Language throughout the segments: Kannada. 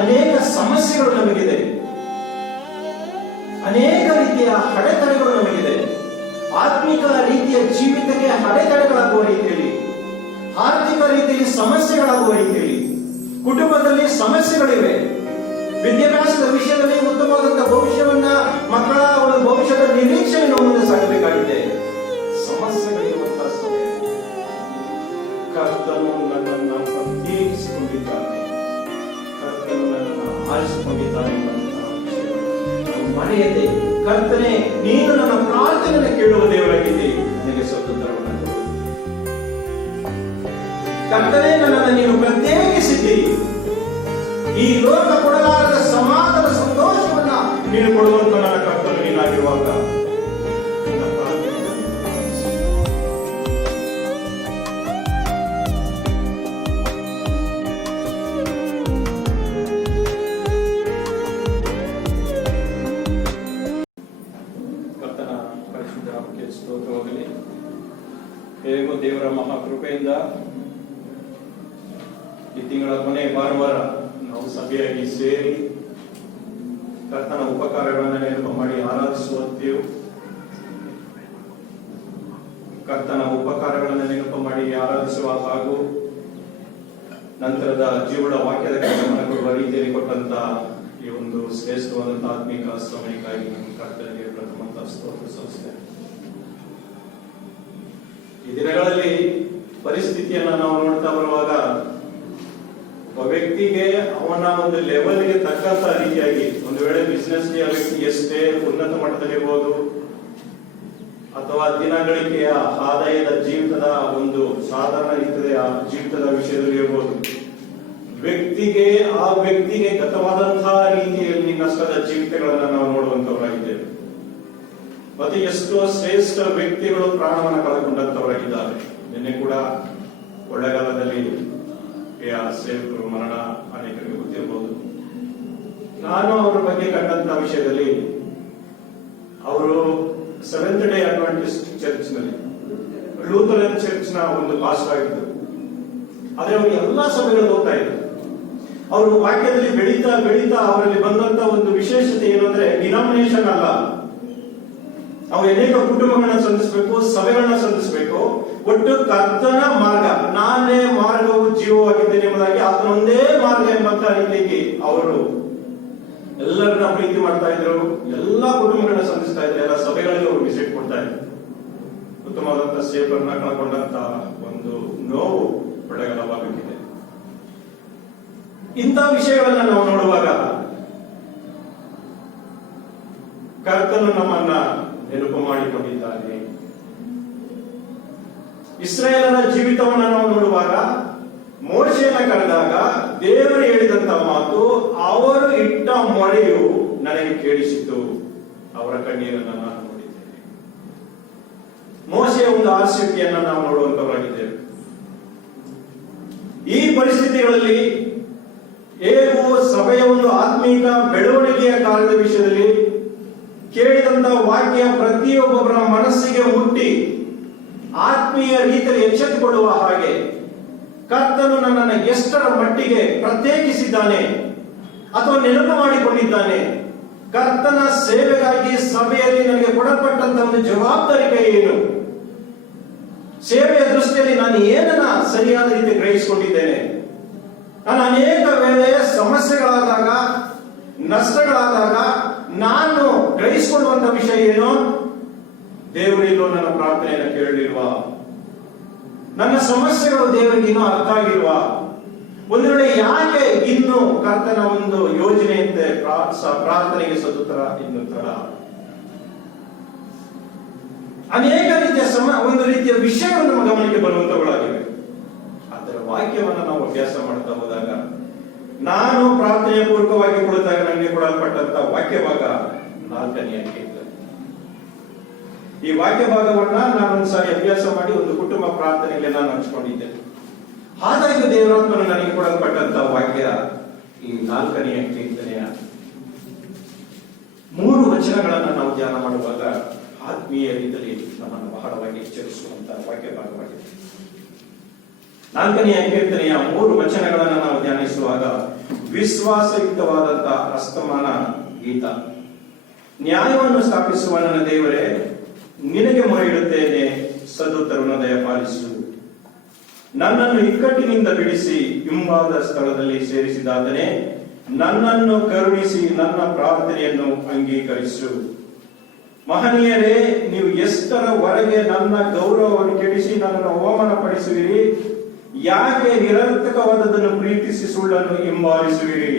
ಅನೇಕ ಸಮಸ್ಯೆಗಳು ನಮಗಿದೆ, ಅನೇಕ ರೀತಿಯ ಅಡೆತಡೆಗಳು ನಮಗಿದೆ. ಆತ್ಮಿಕ ರೀತಿಯ ಜೀವಿತಕ್ಕೆ ಅಡೆತಡೆಗಳಾಗುವ ರೀತಿಯಲ್ಲಿ, ಆರ್ಥಿಕ ರೀತಿಯಲ್ಲಿ ಸಮಸ್ಯೆಗಳಾಗುವ ರೀತಿಯಲ್ಲಿ, ಕುಟುಂಬದಲ್ಲಿ ಸಮಸ್ಯೆಗಳಿವೆ. ವಿದ್ಯಾಭ್ಯಾಸದ ವಿಷಯದಲ್ಲಿ ಉತ್ತಮವಾದಂತಹ ಭವಿಷ್ಯವನ್ನ ಮಕ್ಕಳ ಒಂದು ಭವಿಷ್ಯದ ನಿರೀಕ್ಷೆಯನ್ನು ಮುಂದೆ ಸಾಗಬೇಕಾಗಿದೆ. ಸಮಸ್ಯೆಗಳಿರುವಂತಹ ಸಮಯ ಕರ್ತನು ನನ್ನನ್ನು ಪ್ರತ್ಯೇಕಿಸಿಕೊಂಡಿದ್ದಾನೆ, ಕರ್ತನು ನನ್ನನ್ನು ಆರಿಸಿಕೊಂಡಿದ್ದಾನೆ ಎಂಬಂತಹ ವಿಷಯ ಮರೆಯದೆ, ಕರ್ತನೆ ನೀನು ನನ್ನ ಪ್ರಾರ್ಥನೆಯನ್ನು ಕೇಳುವ ದೇವರಾಗಿದ್ದೆ, ನನಗೆ ಸ್ವತಂತ್ರವನ್ನು ಕೊಡು. ಕರ್ತನೆ ನನ್ನನ್ನು ನೀನು ಪ್ರತ್ಯೇಕಿಸಿದ್ದೀ, ಈ ಲೋಕ ಕೊಡಲಾರದ ಸಮಾಧಾನ ಸಂತೋಷವನ್ನ ನೀನು ಕೊಡುವಂತ ನನ್ನ ಕರ್ತನು ನೀನಾಗಿರುವಾಗ ಕರ್ತನ ಪರಿಶುದ್ಧ ನಾಮಕ್ಕೆ ಸ್ತೋತ್ರವಾಗಲಿ. ಹೇಗೋ ದೇವರ ಮಹಾಕೃಪೆಯಿಂದ ಈ ತಿಂಗಳ ಕೊನೆ ಭಾನುವಾರ ನಾವು ಸಭೆಯಾಗಿ ಸೇರಿ ಕರ್ತನ ಉಪಕಾರಗಳನ್ನು ನೆನಪು ಮಾಡಿ ಆರಾಧಿಸುವಂತೆಯೂ, ಕರ್ತನ ಉಪಕಾರಗಳನ್ನು ನೆನಪು ಮಾಡಿ ಆರಾಧಿಸುವ ಹಾಗೂ ನಂತರದ ಜೀವನ ವಾಕ್ಯದ ಗಮನ ಕೊಡುವ ರೀತಿಯಲ್ಲಿ ಕೊಟ್ಟಂತ ಈ ಒಂದು ಶ್ರೇಷ್ಠವಾದಂತಹ ಆತ್ಮಿಕ ಸಮಯಕ್ಕಾಗಿ ಕರ್ತನಿಗೆ ಪ್ರಥಮ ಸ್ತೋತ್ರ ಸಲ್ಲಿಸುತ್ತೇನೆ. ಈ ದಿನಗಳಲ್ಲಿ ಪರಿಸ್ಥಿತಿಯನ್ನ ನಾವು ನೋಡ್ತಾ ಬರುವಾಗ ಒಬ್ಬ ವ್ಯಕ್ತಿಗೆ ಅವನ ಒಂದು ಲೆವೆಲ್ಗೆ ತಕ್ಕಂತ ರೀತಿಯಾಗಿ, ಒಂದು ವೇಳೆ ಬಿಸಿನೆಸ್ ಗೆ ವ್ಯಕ್ತಿ ಎಷ್ಟೇ ಉನ್ನತ ಮಟ್ಟದಲ್ಲಿರ್ಬೋದು ಅಥವಾ ದಿನಗಳಿಕೆಯ ಆದಾಯದ ಜೀವಿತದ ಒಂದು ಸಾಧಾರಣ ಇರ್ತದೆ ಆ ಜೀವಿತದ ವಿಷಯದಲ್ಲಿ ಇರ್ಬೋದು, ಆ ವ್ಯಕ್ತಿಗೆ ಗತವಾದಂತಹ ರೀತಿಯಲ್ಲಿ ನಷ್ಟದ ಜೀವಿತಗಳನ್ನ ನಾವು ನೋಡುವಂತವರಾಗಿದ್ದೇವೆ. ಮತ್ತೆ ಎಷ್ಟೋ ಶ್ರೇಷ್ಠ ವ್ಯಕ್ತಿಗಳು ಪ್ರಾಣವನ್ನ ಕಳೆದುಕೊಂಡಂತವರಾಗಿದ್ದಾರೆ. ನಿನ್ನೆ ಕೂಡ ಕೊಳ್ಳೆಗಾಲದಲ್ಲಿ ಸೇವಕರು ಮರಣ ಅನೇಕರಿಗೆ ಗೊತ್ತಿರಬಹುದು. ನಾನು ಅವರ ಬಗ್ಗೆ ಕಂಡಂತ ವಿಷಯದಲ್ಲಿ, ಅವರು ಸೆವೆಂತ್ ಡೇ ಅಡ್ವೆಂಟಿಸ್ಟ್ ಚರ್ಚ್ ನಲ್ಲಿ ಲೂಥರನ್ ಚರ್ಚ್ ನ ಒಂದು ಪಾಸ್ಟರ್ ಆಗಿದ್ದರು. ಆದ್ರೆ ಅವರು ಎಲ್ಲಾ ಸಭೆಗಳು ಹೋಗ್ತಾ ಇದ್ರು. ಅವರು ವಾಕ್ಯದಲ್ಲಿ ಬೆಳೀತಾ ಬೆಳೀತಾ ಅವರಲ್ಲಿ ಬಂದಂತ ಒಂದು ವಿಶೇಷತೆ ಏನು ಅಂದ್ರೆ, ಡಿನಾಮಿನೇಷನ್ ಅಲ್ಲ, ನಾವು ಅನೇಕ ಕುಟುಂಬಗಳನ್ನ ಸಂಧಿಸಬೇಕು, ಸಭೆಗಳನ್ನ ಸಂಧಿಸಬೇಕು. ಒಟ್ಟು ಕರ್ತನ ಮಾರ್ಗ, ನಾನೇ ಮಾರ್ಗವು ಜೀವವಾಗಿದ್ದೇನೆ ಎಂಬುದಾಗಿ ಆತನೊಂದೇ ಮಾರ್ಗ ಎಂಬಂತ ರೀತಿಯಾಗಿ ಅವರು ಎಲ್ಲರನ್ನ ಪ್ರೀತಿ ಮಾಡ್ತಾ ಇದ್ರು, ಎಲ್ಲಾ ಕುಟುಂಬಗಳನ್ನ ಸಂಧಿಸ್ತಾ ಇದ್ರು, ಎಲ್ಲ ಸಭೆಗಳಿಗೆ ಅವರು ವಿಸಿಟ್ ಕೊಡ್ತಾ ಇದ್ರು. ಉತ್ತಮವಾದಂತಹ ಸೇವಕರನ್ನ ಕಳ್ಕೊಂಡಂತ ಒಂದು ನೋವು ಕೊಳ್ಳೆಗಾಲವಾಗಲಿದೆ. ಇಂಥ ವಿಷಯಗಳನ್ನ ನಾವು ನೋಡುವಾಗ ಕರ್ತನು ನಮ್ಮನ್ನ ನೆನಪು ಮಾಡಿಕೊಂಡಿದ್ದಾನೆ. ಇಸ್ರಾಯೇಲರ ಜೀವಿತವನ್ನು ನಾವು ನೋಡುವಾಗ, ಮೋಶೆಯನ್ನ ಕರೆದಾಗ ದೇವರು ಹೇಳಿದಂತ ಮಾತು, ಅವರು ಇಟ್ಟ ಮೊರೆಯು ನನಗೆ ಕೇಳಿಸಿತು, ಅವರ ಕಣ್ಣೀರನ್ನು ನಾನು ನೋಡಿದ್ದೇನೆ. ಮೋಶೆಯ ಒಂದು ಆಸಕ್ತಿಯನ್ನ ನಾವು ನೋಡುವಂತವರಾಗಿದ್ದೇವೆ. ಈ ಪರಿಸ್ಥಿತಿಗಳಲ್ಲಿ ಹೇಗೂ ಸಭೆಯ ಒಂದು ಆತ್ಮೀಕ ಬೆಳವಣಿಗೆಯ ಕಾಲದ ವಿಷಯದಲ್ಲಿ ಕೇಳಿದಂತ ವಾಕ್ಯ ಪ್ರತಿಯೊಬ್ಬೊಬ್ಬರ ಮನಸ್ಸಿಗೆ ಮುಟ್ಟಿ ಆತ್ಮೀಯ ರೀತಿಯಲ್ಲಿ ಎಚ್ಚೆತ್ತುಕೊಳ್ಳುವ ಹಾಗೆ, ಕರ್ತನು ನನ್ನನ್ನು ಎಷ್ಟರ ಮಟ್ಟಿಗೆ ಪ್ರತ್ಯೇಕಿಸಿದ್ದಾನೆ ಅಥವಾ ನೆನಪು ಮಾಡಿಕೊಂಡಿದ್ದಾನೆ, ಕರ್ತನ ಸೇವೆಗಾಗಿ ಸಭೆಯಲ್ಲಿ ನನಗೆ ಕೊಡಲ್ಪಟ್ಟಂತ ಒಂದು ಜವಾಬ್ದಾರಿಕೆ ಏನು, ಸೇವೆಯ ದೃಷ್ಟಿಯಲ್ಲಿ ನಾನು ಏನನ್ನ ಸರಿಯಾದ ರೀತಿ ಗ್ರಹಿಸಿಕೊಂಡಿದ್ದೇನೆ. ನಾನು ಅನೇಕ ವೇಳೆ ಸಮಸ್ಯೆಗಳಾದಾಗ, ನಷ್ಟಗಳಾದಾಗ ನಾನು ಗ್ರಹಿಸಿಕೊಳ್ಳುವಂತ ವಿಷಯ ಏನು, ದೇವರಿಗೂ ನನ್ನ ಪ್ರಾರ್ಥನೆಯನ್ನು ಕೇಳಲಿರುವ, ನನ್ನ ಸಮಸ್ಯೆಗಳು ದೇವರಿಗೆ ಇನ್ನೂ ಅರ್ಥ ಆಗಿರುವ, ಒಂದು ವೇಳೆ ಯಾಕೆ ಇನ್ನು ಕರ್ತನ ಒಂದು ಯೋಜನೆಯಂತೆ ಪ್ರಾರ್ಥನೆಗೆ ಸದುತ್ತರ ಇನ್ನು ತಡ, ಅನೇಕ ರೀತಿಯ ಒಂದು ರೀತಿಯ ವಿಷಯಗಳು ನಮ್ಮ ಗಮನಕ್ಕೆ ಬರುವಂತವುಗಳಾಗಿವೆ. ಅದರ ವಾಕ್ಯವನ್ನು ನಾವು ಅಭ್ಯಾಸ ಮಾಡ್ತಾ ಹೋದಾಗ, ನಾನು ಪ್ರಾರ್ಥನೆಯ ಪೂರ್ವಕವಾಗಿ ಕೊಡಿದಾಗ ನನಗೆ ಕೊಡಲ್ಪಟ್ಟಂತ ವಾಕ್ಯ ಭಾಗ 4ನೇ ಅಂಕೆ. ಈ ವಾಕ್ಯ ಭಾಗವನ್ನ ನಾನು ಒಂದ್ಸಾರಿ ಅಭ್ಯಾಸ ಮಾಡಿ ಒಂದು ಕುಟುಂಬ ಪ್ರಾರ್ಥನೆಗೆ ನಾನು ಹಂಚಿಕೊಂಡಿದ್ದೇನೆ. ಹಾಗಾಗಿ ದೇವರಾತ್ಮನು ನನಗೆ ಕೊಡಲ್ಪಟ್ಟಂತ ವಾಕ್ಯ ಈ 4ನೇ ಕೀರ್ತನೆಯ 3 ವಚನಗಳನ್ನ ನಾವು ಧ್ಯಾನ ಮಾಡುವಾಗ ಆತ್ಮೀಯ ರೀತಿಯಲ್ಲಿ ನಮ್ಮನ್ನು ಬಹಳವಾಗಿ ಎಚ್ಚರಿಸುವಂತಹ ವಾಕ್ಯ ಭಾಗವಾಗಿದೆ. 4ನೇ ಕೀರ್ತನೆಯ 3 ವಚನಗಳನ್ನು ನಾವು ಧ್ಯಾನಿಸುವಾಗ ವಿಶ್ವಾಸಯುಕ್ತವಾದಂತಹ ಅಸ್ತಮಾನ ಗೀತ. ನ್ಯಾಯವನ್ನು ಸ್ಥಾಪಿಸುವ ನನ್ನ ದೇವರೇ, ನಿನಗೆ ಮೊರೆ ಇಡುತ್ತೇನೆ, ಸದುತ್ತರವನ್ನು ದಯಪಾಲಿಸು. ನನ್ನನ್ನು ಇಕ್ಕಟ್ಟಿನಿಂದ ಬಿಡಿಸಿ ಹಿಂಬಾದ ಸ್ಥಳದಲ್ಲಿ ಸೇರಿಸಿದಾತನೇ, ನನ್ನನ್ನು ಕರುಣಿಸಿ ನನ್ನ ಪ್ರಾರ್ಥನೆಯನ್ನು ಅಂಗೀಕರಿಸು. ಮಹನೀಯರೇ, ನೀವು ಎಷ್ಟರವರೆಗೆ ನನ್ನ ಗೌರವವನ್ನು ಕೆಡಿಸಿ ನನ್ನನ್ನು ಅವಮಾನ ಪಡಿಸುವಿರಿ? ಯಾಕೆ ನಿರರ್ಥಕವಾದದನ್ನು ಪ್ರೀತಿಸಿ ಸುಳ್ಳನ್ನು ಹಿಂಬಾಲಿಸುವಿರಿ?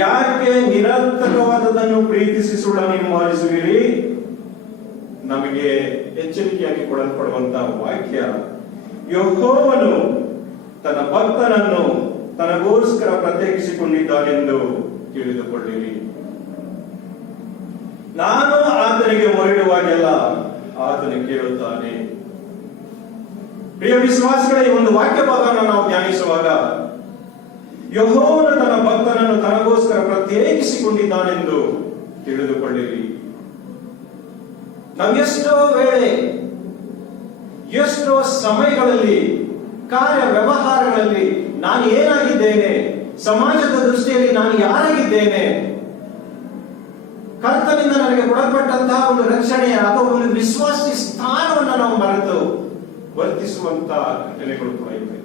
ಯಾಕೆ ನಿರರ್ಥಕವಾದದನ್ನು ಪ್ರೀತಿಸಿ ಸುಳ್ಳನ್ನು ಹಿಂಬಾಲಿಸುವಿರಿ? ನಮಗೆ ಎಚ್ಚರಿಕೆಯಾಗಿ ಕೊಡಲ್ಪಡುವಂತಹ ವಾಕ್ಯ, ಯೆಹೋವನು ತನ್ನ ಭಕ್ತನನ್ನು ತನಗೋಸ್ಕರ ಪ್ರತ್ಯೇಕಿಸಿಕೊಂಡಿದ್ದಾನೆಂದು ತಿಳಿದುಕೊಳ್ಳಿರಿ. ನಾನು ಆತನಿಗೆ ಮೊರೆಯಿಡುವಾಗೆಲ್ಲ ಆತನು ಕೇಳುತ್ತಾನೆ. ಪ್ರಿಯ ವಿಶ್ವಾಸಿಗಳ, ಈ ಒಂದು ವಾಕ್ಯ ಭಾಗವನ್ನು ನಾವು ಧ್ಯಾನಿಸುವಾಗ ಯೆಹೋವನು ತನ್ನ ಭಕ್ತನನ್ನು ತನಗೋಸ್ಕರ ಪ್ರತ್ಯೇಕಿಸಿಕೊಂಡಿದ್ದಾನೆಂದು ತಿಳಿದುಕೊಳ್ಳಿರಿ. ನಾವೆಷ್ಟೋ ವೇಳೆ, ಎಷ್ಟೋ ಸಮಯಗಳಲ್ಲಿ, ಕಾರ್ಯ ವ್ಯವಹಾರಗಳಲ್ಲಿ ನಾನು ಏನಾಗಿದ್ದೇನೆ, ಸಮಾಜದ ದೃಷ್ಟಿಯಲ್ಲಿ ನಾನು ಯಾರಾಗಿದ್ದೇನೆ, ಕರ್ತನಿಂದ ನನಗೆ ಕೊಡಲ್ಪಟ್ಟಂತಹ ಒಂದು ರಕ್ಷಣೆಯ ಅಥವಾ ಒಂದು ವಿಶ್ವಾಸಿ ಸ್ಥಾನವನ್ನು ನಾವು ಮರೆತು ವರ್ತಿಸುವಂತಹ ಘಟನೆಗಳು ಕೂಡ ಇವೆ.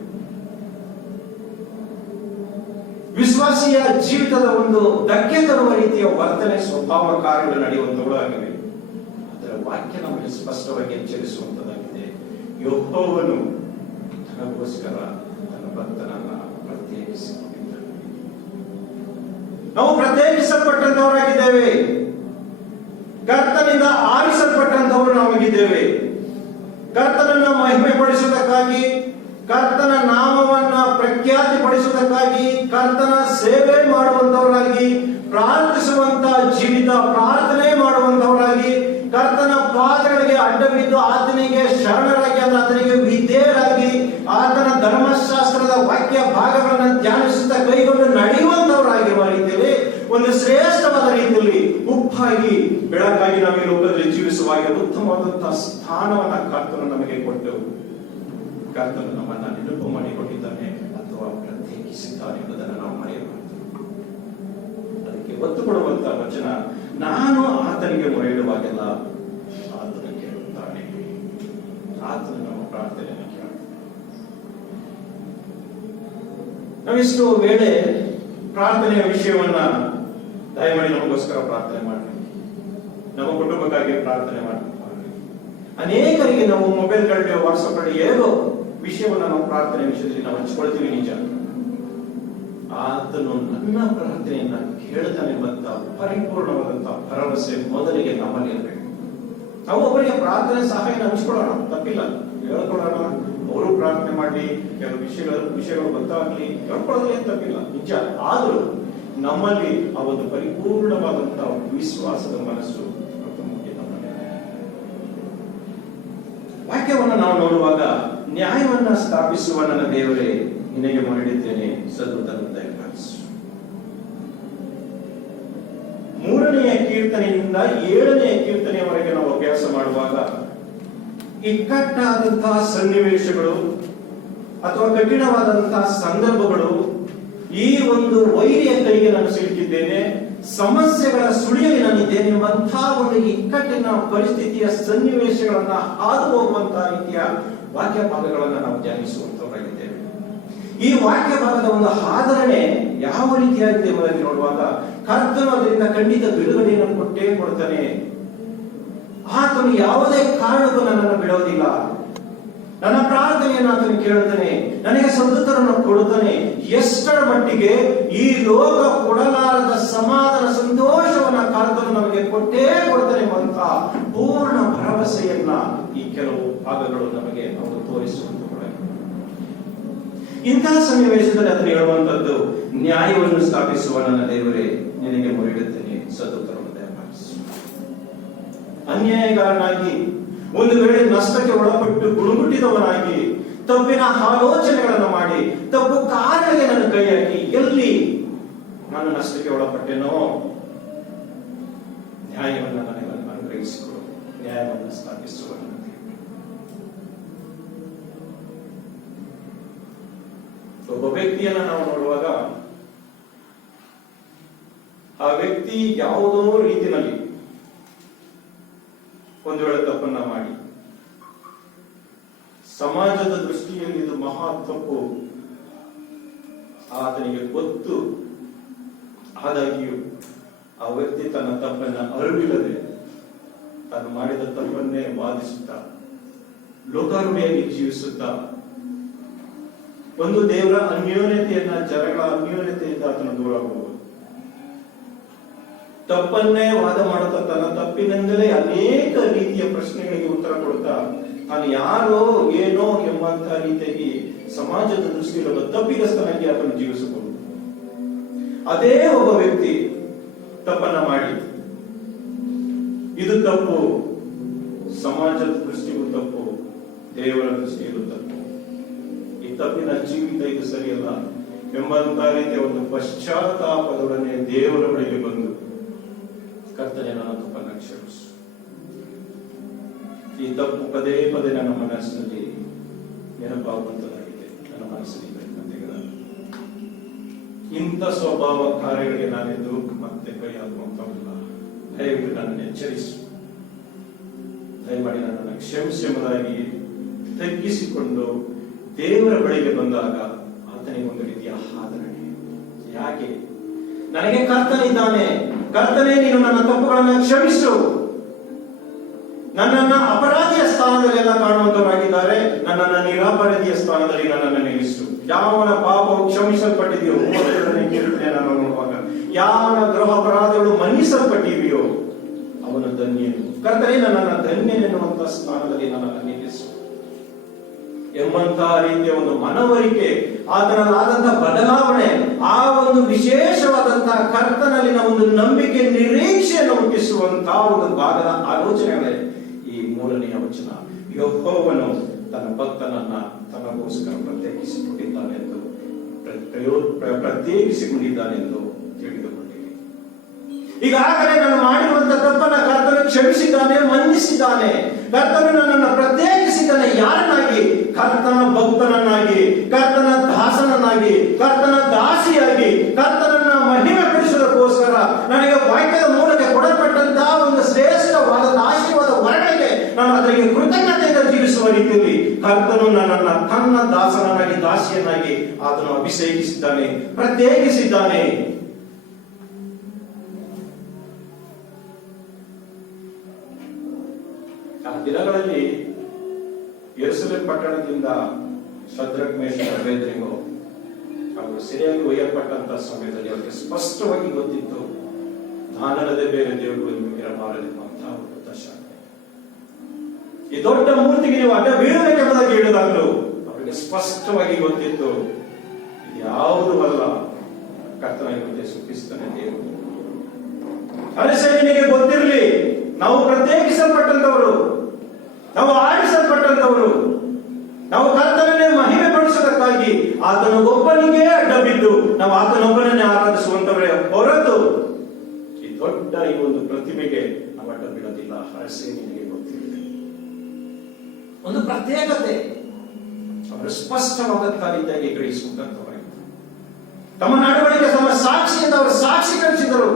ವಿಶ್ವಾಸಿಯ ಜೀವಿತದ ಒಂದು ಧಕ್ಕೆ ತರುವ ರೀತಿಯ ವರ್ತನೆ, ಸ್ವಭಾವ, ಕಾರ್ಯಗಳು ನಡೆಯುವಂತವುಗಳು ಆಗಿವೆ. ಅದರ ವಾಕ್ಯ ನಮಗೆ ಸ್ಪಷ್ಟವಾಗಿ ಎಚ್ಚರಿಸುವಂತದ್ದಾಗಿದೆ. ಯೆಹೋವನು ತನಗೋಸ್ಕರ ತನ್ನ ಭಕ್ತನನ್ನ ಪ್ರತ್ಯೇಕಿಸಿಕೊಂಡಿದ್ದಾನೆ. ನಾವು ಪ್ರತ್ಯೇಕಿಸಲ್ಪಟ್ಟಂತವರಾಗಿದ್ದೇವೆ. ಕರ್ತನಿಂದ ಆರಿಸಲ್ಪಟ್ಟಂತವರು ನಾವಾಗಿದ್ದೇವೆ. ಕರ್ತನನ್ನ ಮಹಿಮೆ ಪಡಿಸುವುದಕ್ಕಾಗಿ, ಕರ್ತನ ನಾಮವನ್ನ ಪ್ರಖ್ಯಾತಿ ಪಡಿಸುವುದಕ್ಕಾಗಿ, ಕರ್ತನ ಸೇವೆ ಮಾಡುವಂತವರಾಗಿ, ಪ್ರಾರ್ಥಿಸುವಂತ ಜೀವಿತ ಪ್ರಾರ್ಥನೆ ಮಾಡುವಂತವರಾಗಿ, ಕರ್ತನ ಪಾದಗಳಿಗೆ ಅಡ್ಡ ಬಿದ್ದು ಆತನಿಗೆ ಶರಣರಾಗಿ, ಆತನಿಗೆ ವಿಧೇಯರಾಗಿ, ಆತನ ಧರ್ಮಶಾಸ್ತ್ರದ ವಾಕ್ಯ ಭಾಗಗಳನ್ನು ಧ್ಯಾನಿಸುತ್ತಾ ಕೈಗೊಂಡು ನಡೆಯುವಂತವರಾಗಿರುವ ರೀತಿಯಲ್ಲಿ ಒಂದು ಶ್ರೇಷ್ಠವಾದ ರೀತಿಯಲ್ಲಿ ಉಪ್ಪಾಗಿ ಬೆಳಕಾಗಿ ನಾವು ಈ ಲೋಕದಲ್ಲಿ ಜೀವಿಸುವಾಗ ಉತ್ತಮವಾದಂತಹ ಸ್ಥಾನವನ್ನ ಕರ್ತನು ನಮಗೆ ಕೊಟ್ಟು, ಕರ್ತನು ನಮ್ಮನ್ನ ನೆನಪು ಮಾಡಿಕೊಂಡಿದ್ದಾನೆ ಅಥವಾ ಪ್ರತ್ಯೇಕಿಸಿದ್ದಾನೆ ಎಂಬುದನ್ನು ನಾವು ಮರೆಯಬಾರದು. ಅದಕ್ಕೆ ಒತ್ತು ಕೊಡುವಂತಹ ವಚನ, ನಾನು ಆತನಿಗೆ ಮೊರೆಯಿಡುವಾಗೆಲ್ಲ ಆತನು ಕೇಳುತ್ತಾನೆ. ಆತನು ನಮ್ಮ ಪ್ರಾರ್ಥನೆಯನ್ನು ಕೇಳ. ನಾವಿಷ್ಟು ವೇಳೆ ಪ್ರಾರ್ಥನೆಯ ವಿಷಯವನ್ನ ದಯಮಾಡಿ ನಮಗೋಸ್ಕರ ಪ್ರಾರ್ಥನೆ ಮಾಡಿ, ನಮ್ಮ ಕುಟುಂಬಕ್ಕಾಗಿ ಪ್ರಾರ್ಥನೆ ಮಾಡಿ. ಅನೇಕರಿಗೆ ನಾವು ಮೊಬೈಲ್ಗಳಲ್ಲಿ, ವಾಟ್ಸಪ್ ಅಲ್ಲಿ ಏನೋ ವಿಷಯವನ್ನ ನಾವು ಪ್ರಾರ್ಥನೆ ವಿಷಯದಲ್ಲಿ ನಾವು ಹಂಚ್ಕೊಳ್ತೀವಿ. ನಿಜ, ಆತನು ನನ್ನ ಪ್ರಾರ್ಥನೆಯನ್ನ ಕೇಳ್ತಾನೆಂಬಂತ ಪರಿಪೂರ್ಣವಾದಂತಹ ಭರವಸೆ ಮೊದಲಿಗೆ ನಮ್ಮಲ್ಲಿ ಇರಬೇಕು. ನಾವು ಒಬ್ಬರಿಗೆ ಪ್ರಾರ್ಥನೆ ಸಹಾಯ ಹಂಚ್ಕೊಳ್ಳೋಣ, ತಪ್ಪಿಲ್ಲ, ಹೇಳ್ಕೊಳ್ಳೋಣ. ಅವರು ಪ್ರಾರ್ಥನೆ ಮಾಡಿ, ಕೆಲವು ವಿಷಯಗಳು ಗೊತ್ತಾಗ್ಲಿ, ಹೇಳ್ಕೊಳ್ಳೋದ್ರಲ್ಲಿ ತಪ್ಪಿಲ್ಲ, ನಿಜ. ಆದರೂ ನಮ್ಮಲ್ಲಿ ಆ ಒಂದು ಪರಿಪೂರ್ಣವಾದಂತಹ ವಿಶ್ವಾಸದ ಮನಸ್ಸು ವಾಕ್ಯವನ್ನು ನಾವು ನೋಡುವಾಗ, ನ್ಯಾಯವನ್ನ ಸ್ಥಾಪಿಸುವ ನನ್ನ ದೇವರೇ, ನಿನಗೆ ಮೊರೆಯಿಡುತ್ತೇನೆ, ಸದುತ್ತರವನ್ನು ದಯಪಾಲಿಸು. 3ನೇ ಕೀರ್ತನೆಯಿಂದ 7ನೇ ಕೀರ್ತನೆಯವರೆಗೆ ನಾವು ಅಭ್ಯಾಸ ಮಾಡುವಾಗ ಇಕ್ಕಟ್ಟಾದಂತಹ ಸನ್ನಿವೇಶಗಳು ಅಥವಾ ಕಠಿಣವಾದಂತಹ ಸಂದರ್ಭಗಳು, ಈ ಒಂದು ವೈರಿಯ ಕೈಗೆ ನಾನು ಸಿಲುಕಿದ್ದೇನೆ, ಸಮಸ್ಯೆಗಳ ಸುಳಿಯಲ್ಲಿ ನಾನಿದ್ದೇನೆ ಎಂಬಂತಹ ಒಂದು ಇಕ್ಕಟ್ಟಿನ ಪರಿಸ್ಥಿತಿಯ ಸನ್ನಿವೇಶಗಳನ್ನ ಹಾದು ಹೋಗುವಂತಹ ರೀತಿಯ ವಾಕ್ಯ ಭಾಗಗಳನ್ನ ನಾವು ಧ್ಯಾನಿಸುವಂತವರಾಗಿದ್ದೇವೆ. ಈ ವಾಕ್ಯ ಭಾಗದ ಒಂದು ಆಧರಣೆ ಯಾವ ರೀತಿಯಾಗಿದೆ ಎಂಬುದನ್ನು ನೋಡುವಾಗ, ಕರ್ತನು ಅದರಿಂದ ಖಂಡಿತ ಬಿಡುಗಡೆಯನ್ನು ಕೊಟ್ಟೇ ಕೊಡ್ತಾನೆ. ಆತನು ಯಾವುದೇ ಕಾರಣಕ್ಕೂ ನನ್ನನ್ನು ಬಿಡೋದಿಲ್ಲ. ನನ್ನ ಪ್ರಾರ್ಥನೆಯನ್ನು ಆತನು ಕೇಳುತ್ತಾನೆ, ನನಗೆ ಸದುತ್ತರವನ್ನು ಕೊಡುತ್ತಾನೆ. ಎಷ್ಟರ ಮಟ್ಟಿಗೆ ಈ ಲೋಕ ಕೊಡಲಾರದ ಸಮಾಧಾನ, ಸಂತೋಷವನ್ನ ಕರ್ತನು ನಮಗೆ ಕೊಟ್ಟೇ ಕೊಡ್ತಾನೆ ಎಂಬಂತಹ ಪೂರ್ಣ ಭರವಸೆಯನ್ನ ಈ ಕೆಲವು ಭಾಗಗಳು ನಮಗೆ ಅವರು ತೋರಿಸುವಂತ. ಇಂತಹ ಸನ್ನಿವೇಶದಲ್ಲಿ ಅದನ್ನು ಹೇಳುವಂತದ್ದು, ನ್ಯಾಯವನ್ನು ಸ್ಥಾಪಿಸುವ ನನ್ನ ದೇವರೇ, ನಿನಗೆ ಮೊರೆಯಿಡುತ್ತೇನೆ, ಸದುತ್ತರವನ್ನು ದಯಪಾಲಿಸು. ಅನ್ಯಾಯಗಾರನಾಗಿ, ಒಂದು ವೇಳೆ ನಷ್ಟಕ್ಕೆ ಒಳಪಟ್ಟು ಗುಣಗುಟ್ಟಿದವನಾಗಿ, ತಪ್ಪಿನ ಆಲೋಚನೆಗಳನ್ನು ಮಾಡಿ, ತಪ್ಪು ಕಾರ್ಯಗಳಿಗೆ ನನ್ನ ಕೈ ಹಾಕಿ, ಎಲ್ಲಿ ನಾನು ನಷ್ಟಕ್ಕೆ ಒಳಪಟ್ಟೆನೋ ನ್ಯಾಯವನ್ನು ನನಗೆ ಅನುಗ್ರಹಿಸಿಕೊಡು, ನ್ಯಾಯವನ್ನು ಸ್ಥಾಪಿಸುವ ನನ್ನ ದೇವರೇ. ವ್ಯಕ್ತಿಯನ್ನ ನಾವು ನೋಡುವಾಗ ಆ ವ್ಯಕ್ತಿ ಯಾವುದೋ ರೀತಿಯಲ್ಲಿ ಒಂದು ವೇಳೆ ತಪ್ಪನ್ನ ಮಾಡಿ ಸಮಾಜದ ದೃಷ್ಟಿಯಲ್ಲಿ ಇದು ಮಹಾ ತಪ್ಪು ಆತನಿಗೆ ಗೊತ್ತು, ಆದಾಗ್ಯೂ ಆ ವ್ಯಕ್ತಿ ತನ್ನ ತಪ್ಪನ್ನ ಅರಿವಿಲ್ಲದೆ ತಾನು ಮಾಡಿದ ತಪ್ಪನ್ನೇ ವಾದಿಸುತ್ತಾ ಲೋಕಾರೂಢಿಯಾಗಿ ಜೀವಿಸುತ್ತಾ ಒಂದು ದೇವರ ಅನ್ಯೋನ್ಯತೆಯನ್ನ, ಜನಗಳ ಅನ್ಯೋನ್ಯತೆಯಿಂದ ಆತನು ದೂರ ಹೋಗುವುದು. ತಪ್ಪನ್ನೇ ವಾದ ಮಾಡುತ್ತಾ ತನ್ನ ತಪ್ಪಿನಿಂದಲೇ ಅನೇಕ ರೀತಿಯ ಪ್ರಶ್ನೆಗಳಿಗೆ ಉತ್ತರ ಕೊಡ್ತಾ ನಾನು ಯಾರೋ ಏನೋ ಎಂಬಂತಹ ರೀತಿಯಾಗಿ ಸಮಾಜದ ದೃಷ್ಟಿಯಲ್ಲಿ ಒಬ್ಬ ತಪ್ಪಿಗಸ್ತನಾಗಿ ಆತನು ಜೀವಿಸಬಹುದು. ಅದೇ ಒಬ್ಬ ವ್ಯಕ್ತಿ ತಪ್ಪನ್ನ ಮಾಡಿ ಇದು ತಪ್ಪು, ಸಮಾಜದ ದೃಷ್ಟಿಗೂ ತಪ್ಪು, ದೇವರ ದೃಷ್ಟಿಯಲ್ಲೂ ತಪ್ಪು, ಈ ತಪ್ಪಿನ ಜೀವಿತ ಇದು ಸರಿಯಲ್ಲ ಎಂಬಂತಹ ರೀತಿಯ ಒಂದು ಪಶ್ಚಾತ್ತಾಪದೊಡನೆ ದೇವರ ಬಳಿಗೆ ಬಂದು ಕರ್ತನೆ ನನ್ನ ತಪ್ಪನ್ನ ಕ್ಷಮಿಸು. ಈ ತಪ್ಪು ಪದೇ ಪದೇ ನನ್ನ ಮನಸ್ಸಿನಲ್ಲಿ ನೆನಪಾಗುವಂತದಾಗಿದೆ. ನನ್ನ ಮನಸ್ಸಿನಲ್ಲಿ ಇಂಥ ಸ್ವಭಾವ ಕಾರ್ಯಗಳಿಗೆ ನಾನೆಂದು ಮತ್ತೆ ಕೈ ಹಾಕುವಂತವಲ್ಲ. ದಯವಿಟ್ಟು ನನ್ನನ್ನು ಎಚ್ಚರಿಸು, ದಯಮಾಡಿ ನನ್ನನ್ನು ಕ್ಷಮಿಸಿ ಎಂಬುದಾಗಿ ತಗ್ಗಿಸಿಕೊಂಡು ದೇವರ ಬಳಿಗೆ ಬಂದಾಗ ಆತನಿಗೆ ಒಂದು ರೀತಿಯ ಆದರಣೆ. ಯಾಕೆ? ನನಗೆ ಕರ್ತನಿದ್ದಾನೆ, ಕರ್ತನೇ ನೀನು ನನ್ನ ತಪ್ಪುಗಳನ್ನು ಕ್ಷಮಿಸು, ನನ್ನನ್ನ ಅಪರಾಧಿಯ ಸ್ಥಾನದಲ್ಲಿ ಎಲ್ಲ ಕಾಣುವಂತವರಾಗಿದ್ದಾರೆ, ನನ್ನನ್ನ ನಿರಾಪರಾಧಿಯ ಸ್ಥಾನದಲ್ಲಿ ನನ್ನನ್ನು ನಿಲ್ಲಿಸು. ಯಾವನ ಪಾಪವು ಕ್ಷಮಿಸಲ್ಪಟ್ಟಿದೆಯೋ ನಾನು ನೋಡುವಾಗ, ಯಾವನ ಗೃಹ ಅಪರಾಧಗಳು ಮನ್ನಿಸಲ್ಪಟ್ಟಿವೆಯೋ ಅವನು ಧನ್ಯನು. ಕರ್ತನೇ ನನ್ನನ್ನ ಧನ್ಯನೆನ್ನುವಂತಹ ಸ್ಥಾನದಲ್ಲಿ ನನ್ನನ್ನು ನಿಲ್ಲಿಸು ಎಂಬಂತಹ ರೀತಿಯ ಒಂದು ಮನವರಿಕೆ, ಆತನಲ್ಲಾದಂತಹ ಬದಲಾವಣೆ, ಆ ಒಂದು ವಿಶೇಷವಾದಂತಹ ಕರ್ತನಲ್ಲಿನ ಒಂದು ನಂಬಿಕೆ, ನಿರೀಕ್ಷೆಯನ್ನು ಹುಟ್ಟಿಸುವಂತಹ ಒಂದು ಭಾಗದ ಆಲೋಚನೆಗಳೇ ಈ ಮೂರನೆಯ ವಚನ. ಯೆಹೋವನು ತನ್ನ ಭಕ್ತನನ್ನ ತನಗೋಸ್ಕರ ಪ್ರತ್ಯೇಕಿಸಿಕೊಂಡಿದ್ದಾನೆಂದು ತಿಳಿದುಕೊಂಡಿದೆ. ಈಗಾಗಲೇ ನಾನು ಮಾಡಿರುವಂತಹ ತಪ್ಪನ್ನ ಕರ್ತನು ಕ್ಷಮಿಸಿದ್ದಾನೆ, ಮನ್ನಿಸಿದ್ದಾನೆ. ಕರ್ತನು ನನ್ನನ್ನು ಪ್ರತ್ಯೇಕಿಸಿದ್ದಾನೆ. ಯಾರನ್ನಾಗಿ? ಕರ್ತನ ಭಕ್ತನನ್ನಾಗಿ, ಕರ್ತನ ದಾಸನನ್ನಾಗಿ, ಕರ್ತನ ದಾಸಿಯಾಗಿ, ಕರ್ತನನ್ನ ಮಹಿಮೆ ಪಡಿಸುವುದಕ್ಕೋಸ್ಕರ ನನಗೆ ವಾಕ್ಯದ ಮೂಲಕ ಕೊಡಲ್ಪಟ್ಟಂತಹ ಒಂದು ಶ್ರೇಷ್ಠವಾದ ಆಶೀರ್ವಾದ ವರ್ಣನೆಗೆ ನಾನು ಅದರಿಗೆ ಕೃತಜ್ಞತೆಯಿಂದ ಜೀವಿಸುವ ರೀತಿಯಲ್ಲಿ ಕರ್ತನು ನನ್ನನ್ನ ತನ್ನ ದಾಸನನ್ನಾಗಿ, ದಾಸಿಯನ್ನಾಗಿ ಆತನು ಅಭಿಷೇಕಿಸಿದ್ದಾನೆ, ಪ್ರತ್ಯೇಕಿಸಿದ್ದಾನೆ. ಆ ದಿನಗಳಲ್ಲಿ ಯೆರೂಸಲೇಮ್ ಪಟ್ಟಣದಿಂದ ಶದ್ರಕ್, ಮೇಷಕ್, ಅಬೇದ್ನೆಗೋ ಅವರು ಸರಿಯಾಗಿ ಒಯ್ಯಲ್ಪಟ್ಟಂತಹ ಸಮಯದಲ್ಲಿ ಅವರಿಗೆ ಸ್ಪಷ್ಟವಾಗಿ ಗೊತ್ತಿತ್ತು, ನಾನಲ್ಲದೆ ಬೇರೆ ದೇವರುಗಳು ಇರಬಾರದೆಂಬಂತಹ ಒಂದು ದರ್ಶನ. ಈ ದೊಡ್ಡ ಮೂರ್ತಿಗೆ ನೀವು ಅಡ್ಡ ಬೀಳಬೇಕೆಂಬುದಾಗಿ ಹೇಳಿದಾಗಲೂ ಅವರಿಗೆ ಸ್ಪಷ್ಟವಾಗಿ ಗೊತ್ತಿತ್ತು, ಇದು ಯಾವುದೂ ಅಲ್ಲ, ಕರ್ತನ ಮುಂದೆ ಸುಖಿಸ್ತಾನೆ ದೇವರು. ಅರಸನಿಗೆ ಗೊತ್ತಿರಲಿ, ನಾವು ಪ್ರತ್ಯೇಕಿಸಲ್ಪಟ್ಟಂತವರು, ನಾವು ಆರಿಸಲ್ಪಟ್ಟಂತವರು, ನಾವು ಕರ್ತನನ್ನೇ ಮಹಿಮೆ ಪಡಿಸೋದಕ್ಕಾಗಿ ಆತನೊಬ್ಬನಿಗೆ ಅಡ್ಡ ಬಿದ್ದು ನಾವು ಆತನೊಬ್ಬನನ್ನೇ ಆರಾಧಿಸುವಂತವರೇ ಹೊರತು ಈ ದೊಡ್ಡ ಈ ಒಂದು ಪ್ರತಿಮೆಗೆ ನಾವು ಅಡ್ಡ ಬಿಡೋದಿಲ್ಲ. ಅರಸೇ ನಿನಗೆ ಗೊತ್ತಿರಲಿ. ಒಂದು ಪ್ರತ್ಯೇಕತೆ ಅವರು ಸ್ಪಷ್ಟವಾದಂತಹ ರೀತಿಯಾಗಿ ಗ್ರಹಿಸುವಂತವರಾಗಿದ್ದರು. ತಮ್ಮ ನಡವಳಿಕೆ, ತಮ್ಮ ಸಾಕ್ಷಿಯಿಂದ ಅವರು ಸಾಕ್ಷಿ ಕಲಿಸಿದರು.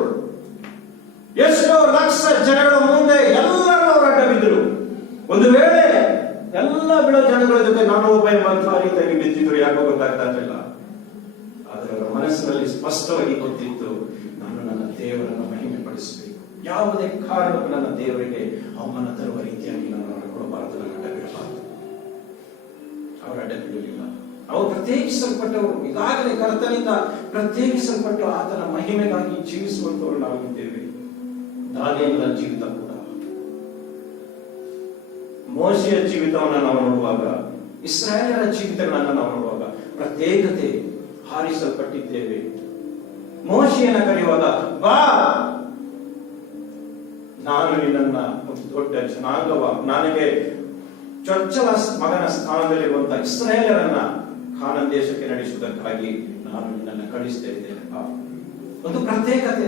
ಎಷ್ಟೋ ಲಕ್ಷ ಜನಗಳ ಮುಂದೆ ಎಲ್ಲರೂ ಅವರು ಅಡ್ಡ ಬಿದ್ದರು. ಒಂದು ವೇಳೆ ಎಲ್ಲ ಬಿಡೋ ಜನಗಳ ಜೊತೆ ನಾನು ಒಬ್ಬ ಎಂಬಂತಹ ರೀತಿಯಾಗಿ ಬಿದ್ದಿದ್ರು, ಯಾಕೋ ಗೊತ್ತಾಗ್ತಾ ಇರಲಿಲ್ಲ. ಆದರೆ ಅವರ ಮನಸ್ಸಿನಲ್ಲಿ ಸ್ಪಷ್ಟವಾಗಿ ಗೊತ್ತಿತ್ತು, ನಾನು ನನ್ನ ದೇವರನ್ನು ಮಹಿಮೆ ಪಡಿಸಬೇಕು, ಯಾವುದೇ ಕಾರಣಕ್ಕೂ ನನ್ನ ದೇವರಿಗೆ ಅವಮಾನ ತರುವ ರೀತಿಯಾಗಿ ನಾನು ಕೊಡಬಾರದು, ನನ್ನ ಅಡ್ಡ ಬಿಡಬಾರದು. ಅವರು ಅಡ್ಡ ಬಿಡಲಿಲ್ಲ. ಅವರು ಪ್ರತ್ಯೇಕಿಸಲ್ಪಟ್ಟವರು, ಈಗಾಗಲೇ ಕರ್ತನಿಂದ ಪ್ರತ್ಯೇಕಿಸಲ್ಪಟ್ಟು ಆತನ ಮಹಿಮೆಗಾಗಿ ಜೀವಿಸುವಂತವರು ನಾವು ಇದ್ದೇವೆ. ದಾನಿಯೇಲನ ಜೀವಿತ ಕೂಡ, ಮೋಶೆಯ ಜೀವಿತವನ್ನು ನಾವು ನೋಡುವಾಗ, ಇಸ್ರಾಯೇಲರ ಜೀವಿತಗಳನ್ನು ನಾವು ನೋಡುವಾಗ ಪ್ರತ್ಯೇಕತೆ, ಹಾರಿಸಲ್ಪಟ್ಟಿದ್ದೇವೆ. ಮೋಶೆಯನ್ನ ಕರೆಯುವಾಗ, ಬಾ, ನಾನು ನಿನ್ನ ಒಂದು ದೊಡ್ಡ ಜನಾಂಗವ, ನನಗೆ ಚೊಚ್ಚಲ ಮಗನ ಸ್ಥಾನದಲ್ಲಿರುವಂತಹ ಇಸ್ರಾಯೇಲರನ್ನ ಕಾನಾನ್ ದೇಶಕ್ಕೆ ನಡೆಸುವುದಕ್ಕಾಗಿ ನಾನು ನಿನ್ನನ್ನು ಕಳಿಸ್ತಾ ಇದ್ದೇನೆ. ಒಂದು ಪ್ರತ್ಯೇಕತೆ,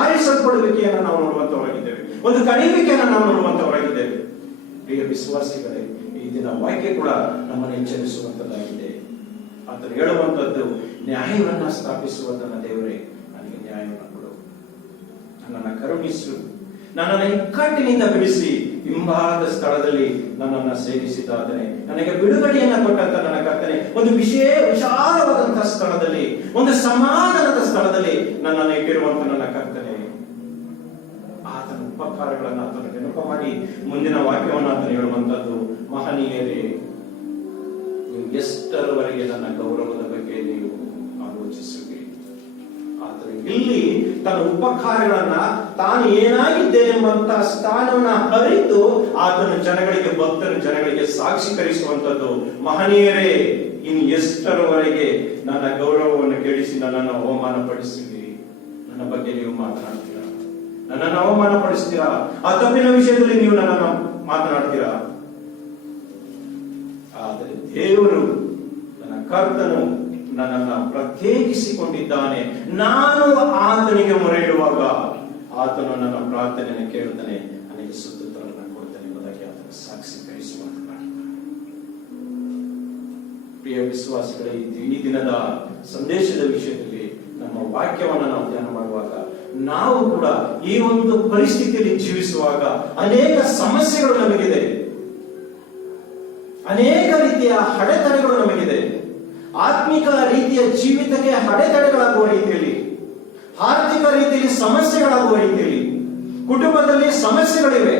ಆರಿಸಲ್ಪಡುವಿಕೆಯನ್ನು ನಾವು ನೋಡುವಂತವರಾಗಿದ್ದೇವೆ, ಒಂದು ಕಡಿಯುವಿಕೆಯನ್ನು ನಾವು ನೋಡುವಂತವರಾಗಿದ್ದೇವೆ. ಪ್ರಿಯ ವಿಶ್ವಾಸಿಗಳೇ, ಈ ದಿನ ವಾಕ್ಯ ಕೂಡ ನಮ್ಮನ್ನು ಎಚ್ಚರಿಸುವಂತದ್ದಾಗಿದೆ. ಆತನು ಹೇಳುವಂತದ್ದು, ನ್ಯಾಯವನ್ನ ಸ್ಥಾಪಿಸುವ ನನ್ನ ದೇವರೇ, ನನಗೆ ನ್ಯಾಯವನ್ನು ಕೊಡು, ನನ್ನನ್ನು ಕರುಣಿಸು, ನನ್ನನ್ನು ಇಕ್ಕಟ್ಟಿನಿಂದ ಬಿಡಿಸಿ ಹಿಂಭಾಗದ ಸ್ಥಳದಲ್ಲಿ ನನ್ನನ್ನು ಸೇರಿಸಿದಾತನೆ, ನನಗೆ ಬಿಡುಗಡೆಯನ್ನ ಕೊಟ್ಟಂತ ನನ್ನ ಕರ್ತನೆ, ಒಂದು ವಿಶಾಲವಾದಂತಹ ಸ್ಥಳದಲ್ಲಿ, ಒಂದು ಸಮಾಧಾನದ ಸ್ಥಳದಲ್ಲಿ ನನ್ನನ್ನು ಇಟ್ಟಿರುವಂತ ನನ್ನ ಕರ್ತನೆ, ಆತನ ಉಪಕಾರಗಳನ್ನು ಆತನ ನೆನಪು ಮಾಡಿ ಮುಂದಿನ ವಾಕ್ಯವನ್ನು ಆತನು ಹೇಳುವಂತದ್ದು, ಮಹನೀಯರೇ, ನೀವು ಎಷ್ಟರವರೆಗೆ ನನ್ನ ಗೌರವದ ಬಗ್ಗೆ ನೀವು ಆಲೋಚಿಸುವಿರಿ. ಆತನು ಇಲ್ಲಿ ತನ್ನ ಉಪಕಾರಗಳನ್ನ, ತಾನು ಏನಾಗಿದ್ದೇನೆಂಬಂತ ಸ್ಥಾನವನ್ನ ಅರಿತು ಆತನು ಜನಗಳಿಗೆ, ಭಕ್ತರು ಜನಗಳಿಗೆ ಸಾಕ್ಷೀಕರಿಸುವಂತದ್ದು, ಮಹನೀಯರೇ, ಇನ್ನು ಎಷ್ಟರವರೆಗೆ ನನ್ನ ಗೌರವವನ್ನು ಕೆಡಿಸಿ ನನ್ನನ್ನು ಅವಮಾನ ಪಡಿಸುವಿರಿ, ನನ್ನ ಬಗ್ಗೆ ನೀವು ಮಾತನಾಡ್ತೀರಾ, ನನ್ನನ್ನು ಅವಮಾನ ಪಡಿಸ್ತೀರಾ, ಆ ತಪ್ಪಿನ ವಿಷಯದಲ್ಲಿ ನೀವು ನನ್ನನ್ನು ಮಾತನಾಡ್ತೀರಾ. ಆದರೆ ದೇವರು, ನನ್ನ ಕರ್ತನು ನನ್ನನ್ನು ಪ್ರತ್ಯೇಕಿಸಿಕೊಂಡಿದ್ದಾನೆ. ನಾನು ಆತನಿಗೆ ಮೊರೆ ಇಡುವಾಗ ಆತನು ನನ್ನ ಪ್ರಾರ್ಥನೆಯನ್ನು ಕೇಳುತ್ತಾನೆ, ನನಗೆ ಸುತ್ತುತ್ತರನ್ನು ಕೊಡ್ತಾನೆ ಎಂಬುದಾಗಿ ಆತನ ಸಾಕ್ಷೀಕರಿಸುವಂತ. ಪ್ರಿಯ ವಿಶ್ವಾಸಿಗಳೇ, ಈ ದಿನದ ಸಂದೇಶದ ವಿಷಯದಲ್ಲಿ ನಮ್ಮ ವಾಕ್ಯವನ್ನು ನಾವು ಧ್ಯಾನ ಮಾಡುವಾಗ, ನಾವು ಕೂಡ ಈ ಒಂದು ಪರಿಸ್ಥಿತಿಯಲ್ಲಿ ಜೀವಿಸುವಾಗ ಅನೇಕ ಸಮಸ್ಯೆಗಳು ನಮಗಿದೆ, ಅನೇಕ ರೀತಿಯ ಅಡೆತಡೆಗಳು ನಮಗಿದೆ. ಆತ್ಮಿಕ ರೀತಿಯ ಜೀವಿತಕ್ಕೆ ಅಡೆತಡೆಗಳಾಗುವ ರೀತಿಯಲ್ಲಿ, ಆರ್ಥಿಕ ರೀತಿಯಲ್ಲಿ ಸಮಸ್ಯೆಗಳಾಗುವ ರೀತಿಯಲ್ಲಿ, ಕುಟುಂಬದಲ್ಲಿ ಸಮಸ್ಯೆಗಳಿವೆ,